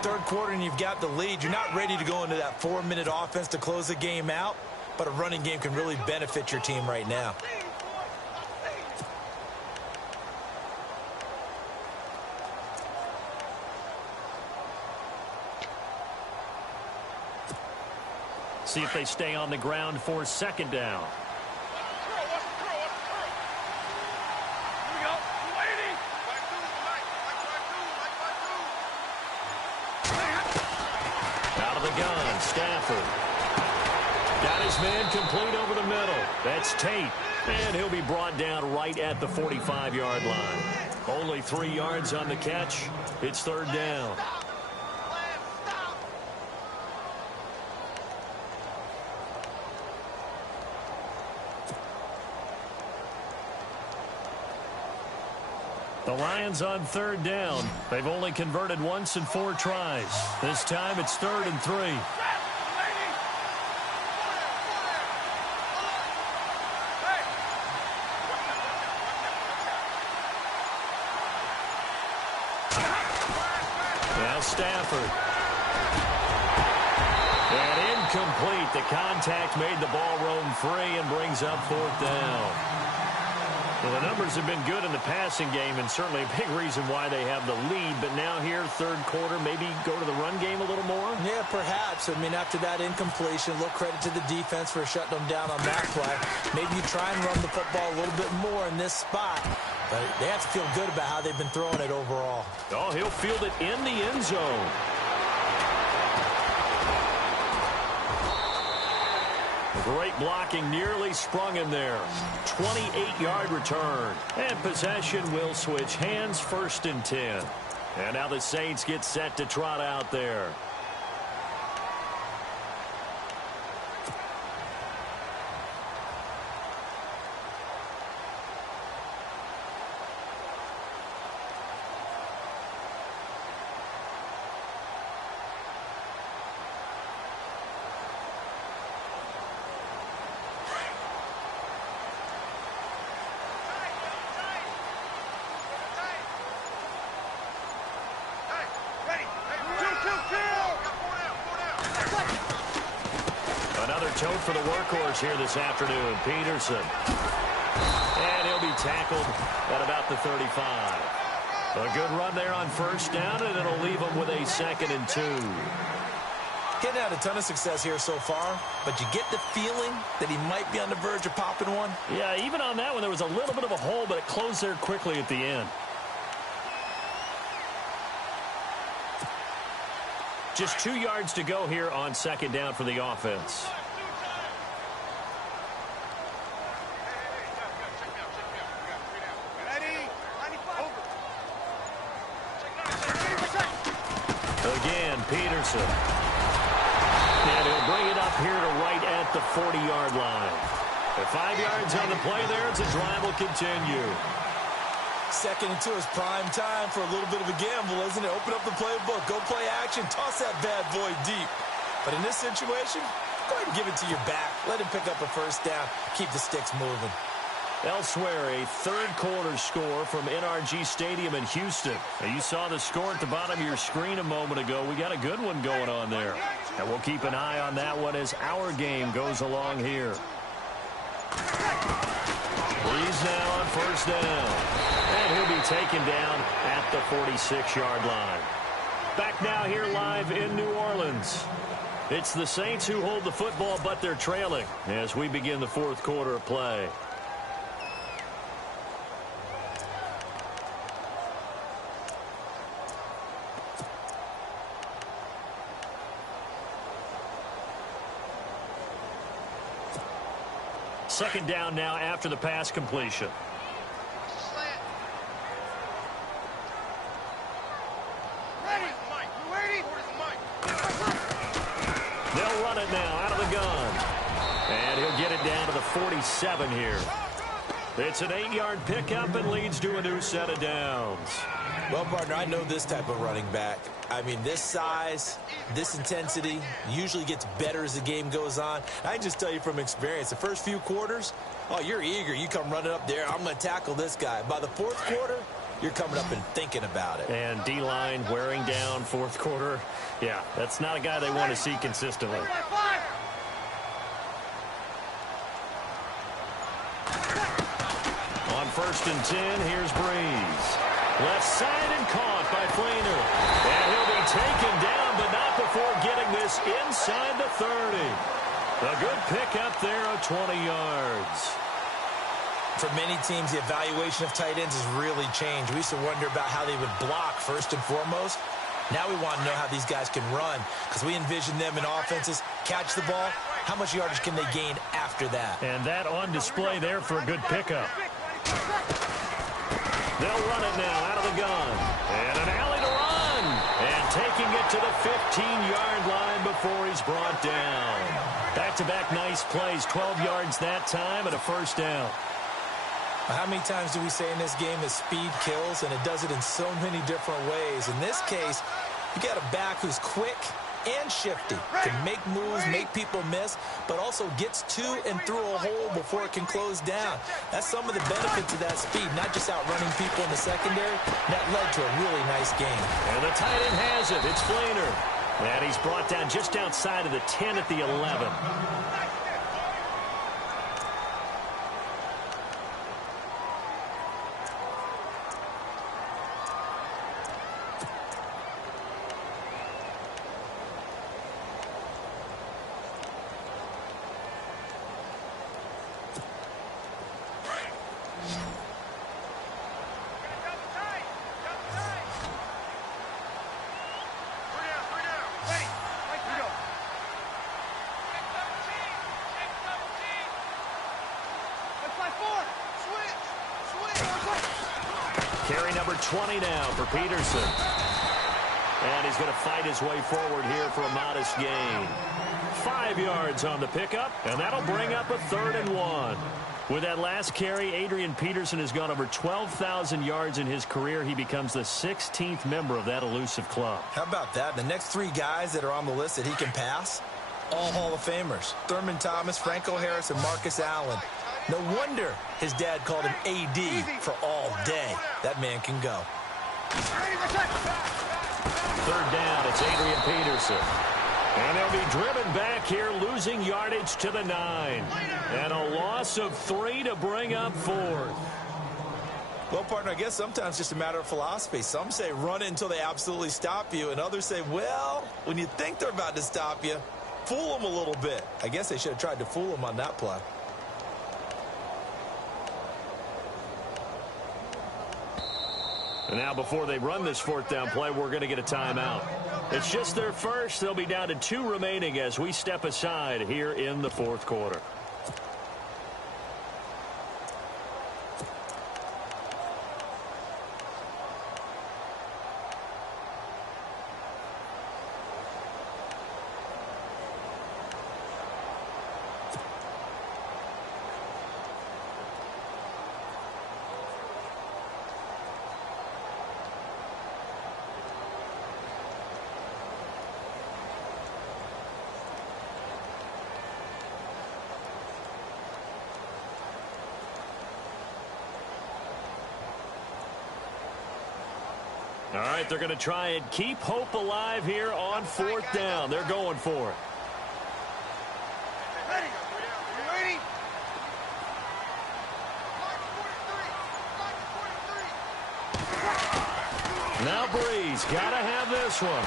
Third quarter and you've got the lead. You're not ready to go into that 4-minute offense to close the game out, but a running game can really benefit your team right now. See if they stay on the ground for 2nd down. Out of the gun, Stafford. Got his man complete over the middle. That's Tate. And he'll be brought down right at the 45-yard line. Only 3 yards on the catch. It's 3rd down. The Lions on 3rd down. They've only converted once in 4 tries. This time it's 3rd and 3. Now Stafford. And incomplete. The contact made the ball roam free and brings up 4th down. Well, the numbers have been good in the passing game and certainly a big reason why they have the lead. But now here, 3rd quarter, maybe go to the run game a little more? Yeah, perhaps. I mean, after that incompletion, a little credit to the defense for shutting them down on that play. Maybe you try and run the football a little bit more in this spot. But they have to feel good about how they've been throwing it overall. Oh, he'll field it in the end zone. Great blocking, nearly sprung him there. 28-yard return. And possession will switch hands, 1st and 10. And now the Saints get set to trot out there. Tote for the workhorse here this afternoon, Peterson. And he'll be tackled at about the 35. A good run there on first down, and it'll leave them with a 2nd and 2. Getting had a ton of success here so far, but you get the feeling that he might be on the verge of popping one. Yeah, even on that one, there was a little bit of a hole, but it closed there quickly at the end. Just 2 yards to go here on 2nd down for the offense. Again, Peterson. And he'll bring it up here to right at the 40-yard line. At 5 yards on the play there, it's a drive will continue. 2nd and 2 is prime time for a little bit of a gamble, isn't it? Open up the playbook, go play action, toss that bad boy deep. But in this situation, go ahead and give it to your back. Let him pick up a first down. Keep the sticks moving. Elsewhere, a third-quarter score from NRG Stadium in Houston. Now, you saw the score at the bottom of your screen a moment ago. We got a good one going on there. And we'll keep an eye on that one as our game goes along here. Breeze now on first down. And he'll be taken down at the 46-yard line. Back now here live in New Orleans. It's the Saints who hold the football, but they're trailing as we begin the 4th quarter of play. Second down now after the pass completion. They'll run it now out of the gun. And he'll get it down to the 47 here. It's an 8-yard pickup and leads to a new set of downs. Well, partner, I know this type of running back. I mean, this size, this intensity usually gets better as the game goes on. I can just tell you from experience, the first few quarters, oh, you're eager. You come running up there, I'm going to tackle this guy. By the 4th quarter, you're coming up and thinking about it. And D-line wearing down 4th quarter. Yeah, that's not a guy they want to see consistently. On 1st and 10, here's Breeze. Left side and caught by Flainer. And he'll be taken down, but not before getting this inside the 30. A good pickup there of 20 yards. For many teams, the evaluation of tight ends has really changed. We used to wonder about how they would block first and foremost. Now we want to know how these guys can run, because we envision them in offenses, catch the ball, how much yardage can they gain after that? And that on display there for a good pickup. They'll run it now out of the gun. And an alley to run. And taking it to the 15-yard line before he's brought down. Back-to-back nice plays, 12 yards that time and a first down. How many times do we say in this game that speed kills, and it does it in so many different ways? In this case, you got a back who's quick and shifty, can make moves, make people miss, but also gets to and through a hole before it can close down. That's some of the benefits of that speed, not just outrunning people in the secondary. That led to a really nice game. And the tight end has it. It's Flainer. And he's brought down just outside of the 10 at the 11. Carry number 20 now for Peterson. And he's going to fight his way forward here for a modest gain. 5 yards on the pickup, and that'll bring up a 3rd and 1. With that last carry, Adrian Peterson has gone over 12,000 yards in his career. He becomes the 16th member of that elusive club. How about that? The next 3 guys that are on the list that he can pass, all Hall of Famers. Thurman Thomas, Franco Harris, and Marcus Allen. No wonder his dad called him AD for all day. That man can go. 3rd down, it's Adrian Peterson. And they'll be driven back here, losing yardage to the 9. And a loss of 3 to bring up 4th. Well, partner, I guess sometimes it's just a matter of philosophy. Some say run it until they absolutely stop you, and others say, well, when you think they're about to stop you, fool them a little bit. I guess they should have tried to fool them on that play. And now before they run this fourth down play, we're going to get a timeout. It's just their first. They'll be down to 2 remaining as we step aside here in the fourth quarter. All right, they're going to try and keep hope alive here on fourth down. They're going for it. Ready? You ready? Line 43. Now Breeze got to have this one.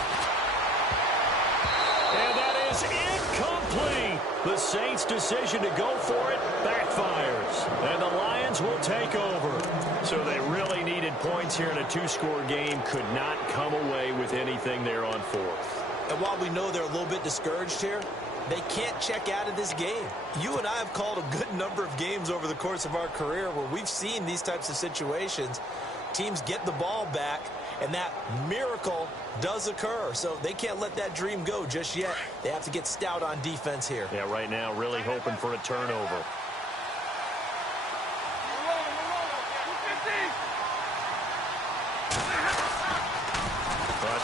And that is incomplete. The Saints' decision to go for it backfires. And the Lions will take over. So they really needed points here in a 2-score game. Could not come away with anything there on fourth. And while we know they're a little bit discouraged here, they can't check out of this game. You and I have called a good number of games over the course of our career where we've seen these types of situations. Teams get the ball back, and that miracle does occur. So they can't let that dream go just yet. They have to get stout on defense here. Yeah, right now really hoping for a turnover.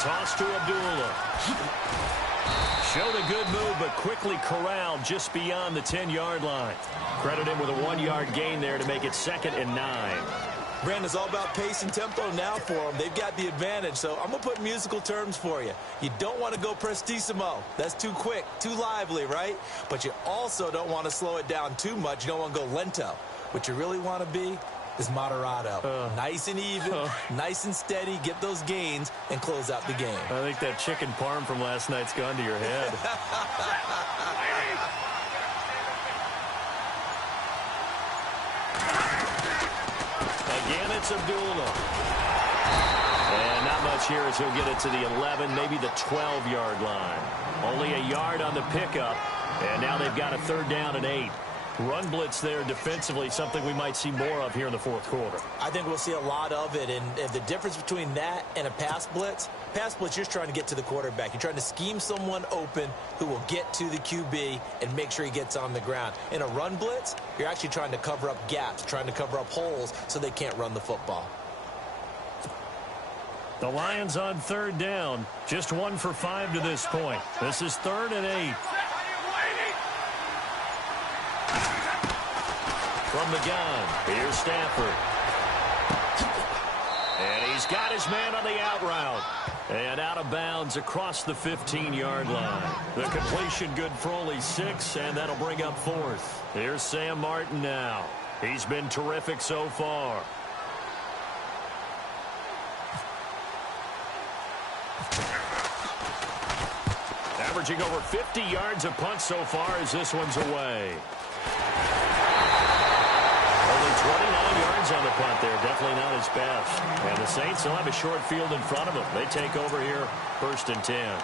Toss to Abdullah. Showed a good move, but quickly corralled just beyond the 10-yard line. Credit him with a 1-yard gain there to make it 2nd and 9. Brandon, it's all about pace and tempo now for them. They've got the advantage, so I'm going to put musical terms for you. You don't want to go prestissimo. That's too quick, too lively, right? But you also don't want to slow it down too much. You don't want to go lento. What you really want to be is moderato. Nice and even, nice and steady, get those gains, and close out the game. I think that chicken parm from last night's gone to your head. Again, it's Abdullah. And not much here as he'll get it to the 11, maybe the 12-yard line. Only a yard on the pickup, and now they've got a 3rd down and 8. Run blitz there defensively, something we might see more of here in the fourth quarter. I think we'll see a lot of it, and the difference between that and a pass blitz, you're just trying to get to the quarterback. You're trying to scheme someone open who will get to the QB and make sure he gets on the ground. In a run blitz, you're actually trying to cover up gaps, trying to cover up holes so they can't run the football. The Lions on 3rd down, just 1 for 5 to this point. This is 3rd and 8. From the gun, here's Stafford. And he's got his man on the out route. And out of bounds across the 15-yard line. The completion good for only 6, and that'll bring up 4th. Here's Sam Martin now. He's been terrific so far. Averaging over 50 yards a punt so far as this one's away. 29 yards on the punt there. Definitely not his best. And the Saints will have a short field in front of them. They take over here 1st and 10.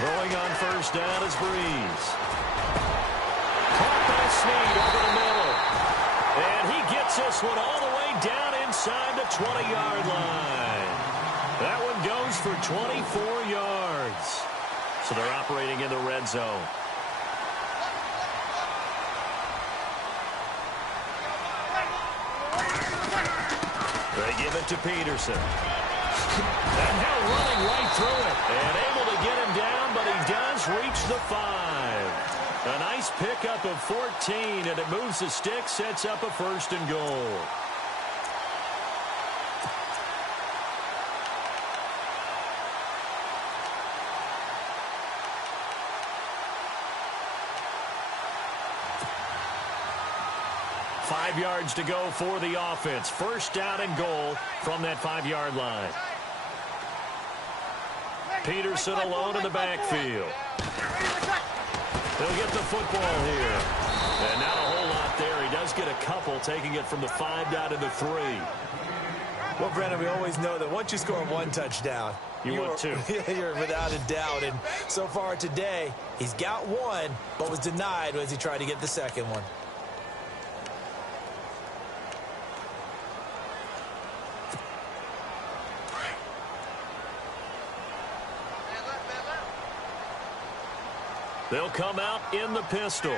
Throwing on 1st down is Breeze. Caught by Snead over the middle. And he gets this one all the way down inside the 20-yard line. That one goes for 24 yards. So they're operating in the red zone. They give it to Peterson. And now running right through it. And able to get him down, but he does reach the 5. A nice pickup of 14, and it moves the stick, sets up a first and goal. Five yards to go for the offense. First down and goal from that 5-yard line. Peterson alone in the backfield. He'll get the football here. And not a whole lot there. He does get a couple, taking it from the 5 down to the 3. Well, Brandon, we always know that once you score one touchdown, you're without a doubt. And so far today, he's got one, but was denied as he tried to get the second one. They'll come out in the pistol.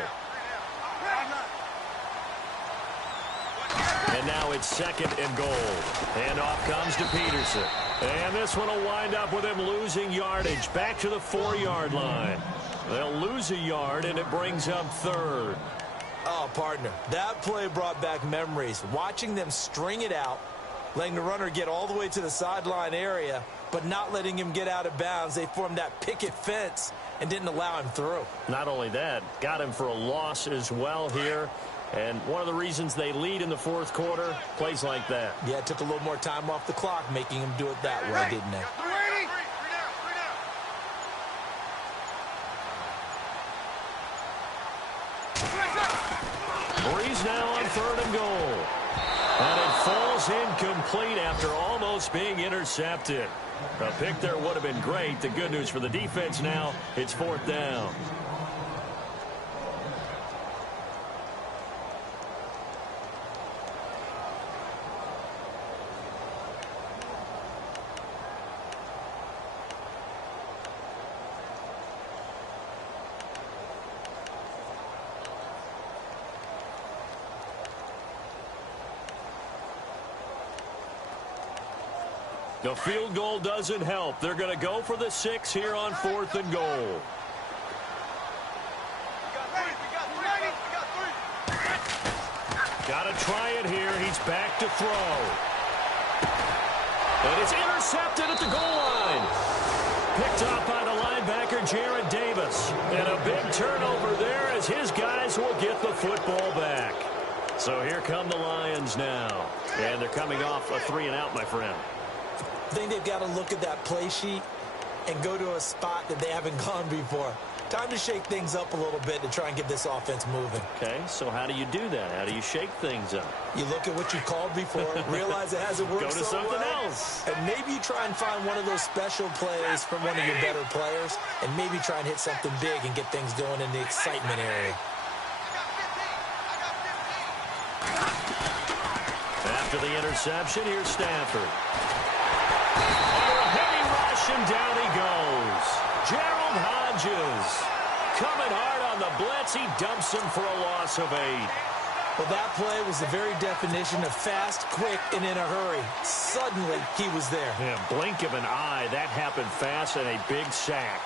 And now it's second and goal. And off comes to Peterson. And this one will wind up with him losing yardage back to the 4-yard line. They'll lose a yard, and it brings up third. Oh, partner, that play brought back memories. Watching them string it out, letting the runner get all the way to the sideline area, but not letting him get out of bounds. They formed that picket fence and didn't allow him through. Not only that, got him for a loss as well here. And one of the reasons they lead in the fourth quarter, plays like that. Yeah, it took a little more time off the clock, making him do it that way, didn't it? Breeze now on third and goal. And it falls incomplete after almost being intercepted. A pick there would have been great. The good news for the defense now, it's fourth down. The field goal doesn't help. They're going to go for the 6 here on fourth and goal. Got to try it here. He's back to throw. And it's intercepted at the goal line. Picked up by the linebacker, Jared Davis. And a big turnover there as his guys will get the football back. So here come the Lions now. And they're coming off a 3-and-out, my friend. I think they've got to look at that play sheet and go to a spot that they haven't gone before. Time to shake things up a little bit to try and get this offense moving. Okay, so how do you do that? How do you shake things up? You look at what you called before, realize it hasn't worked Go to so something well, else. and maybe you try and find one of those special plays from one of your better players, and maybe try and hit something big and get things going in the excitement area. After the interception, here's Stafford. Under a heavy rush, and down he goes. Gerald Hodges coming hard on the blitz. He dumps him for a loss of 8. Well, that play was the very definition of fast, quick, and in a hurry. Suddenly, he was there. Yeah, blink of an eye. That happened fast, and a big sack.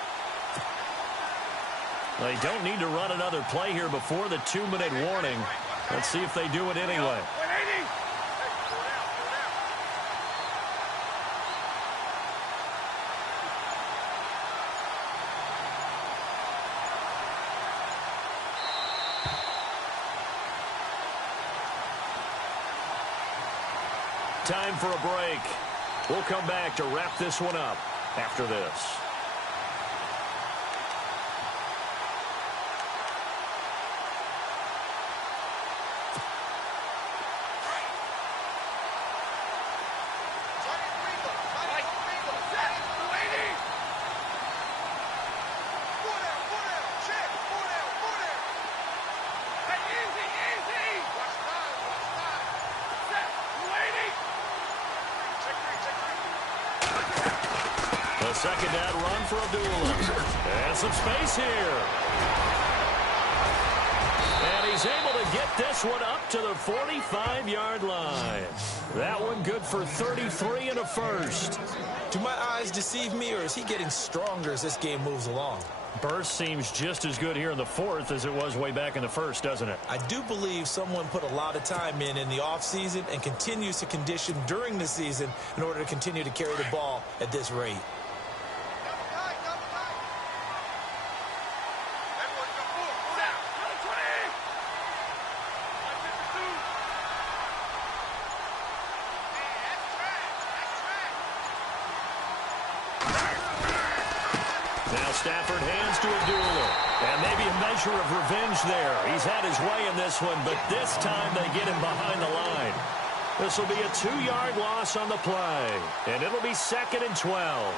They don't need to run another play here before the 2-minute warning. Let's see if they do it anyway. Time for a break. We'll come back to wrap this one up after this. Second down run for Abdullah. And some space here. And he he's able to get this one up to the 45-yard line. That one good for 33 and a first. Do my eyes deceive me, or is he getting stronger as this game moves along? Burst seems just as good here in the fourth as it was way back in the first, doesn't it? I do believe someone put a lot of time in the offseason and continues to condition during the season in order to continue to carry the ball at this rate. Stafford hands to Abdullah. And maybe a measure of revenge there. He's had his way in this one, but this time they get him behind the line. This will be a 2-yard loss on the play. And it'll be 2nd and 12.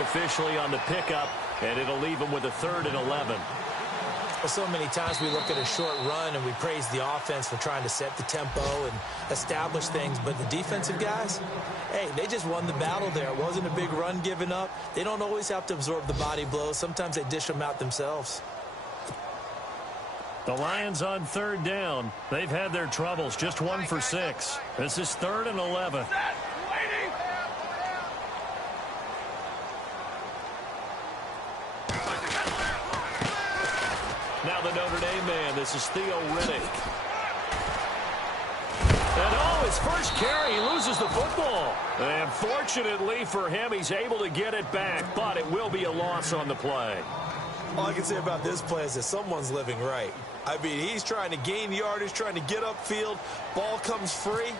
Officially on the pickup, and it'll leave him with a 3rd and 11. Well, so many times we look at a short run and we praise the offense for trying to set the tempo and establish things, but the defensive guys, hey, they just won the battle there. It wasn't a big run given up. They don't always have to absorb the body blows. Sometimes they dish them out themselves. The Lions on 3rd down. They've had their troubles, just 1 for 6. This is 3rd and 11. Now the Notre Dame man, this is Theo Riddick. And his first carry, he loses the football. And fortunately for him, he's able to get it back, but it will be a loss on the play. All I can say about this play is that someone's living right. I mean, he's trying to gain yardage, trying to get upfield. Ball comes free.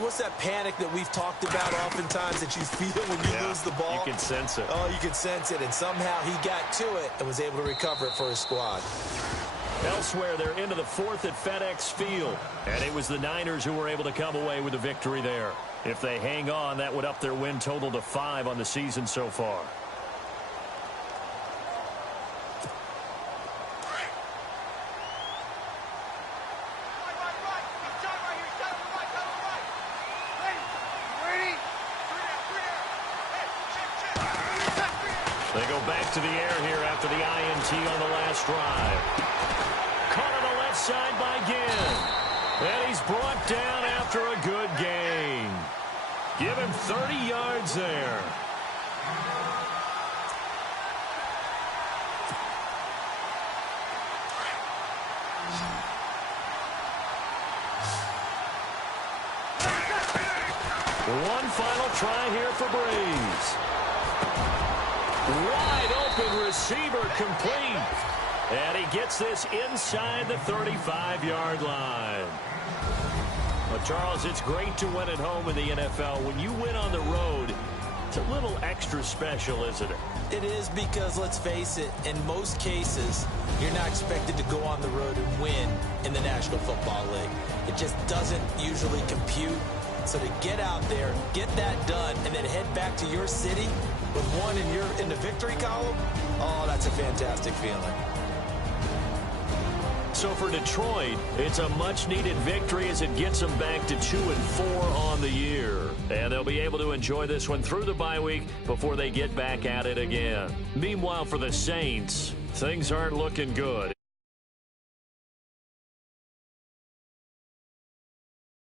What's that panic that we've talked about oftentimes that you feel when you lose the ball? You can sense it. Oh, you can sense it, and somehow he got to it and was able to recover it for his squad. Elsewhere, they're into the 4th at FedEx Field, and it was the Niners who were able to come away with a victory there. If they hang on, that would up their win total to 5 on the season so far. They go back to the air here after the INT on the last drive. Caught on the left side by Ginn. And he's brought down after a good gain. Give him 30 yards there. One final try here for Breeze. Wide open receiver complete. And he gets this inside the 35-yard line. Well, Charles, it's great to win at home in the NFL. When you win on the road, it's a little extra special, isn't it? It is, because, let's face it, in most cases, you're not expected to go on the road and win in the National Football League. It just doesn't usually compute. So to get out there, get that done, and then head back to your city with one in the victory column, oh, that's a fantastic feeling. So for Detroit, it's a much-needed victory as it gets them back to 2-4 on the year. And they'll be able to enjoy this one through the bye week before they get back at it again. Meanwhile, for the Saints, things aren't looking good.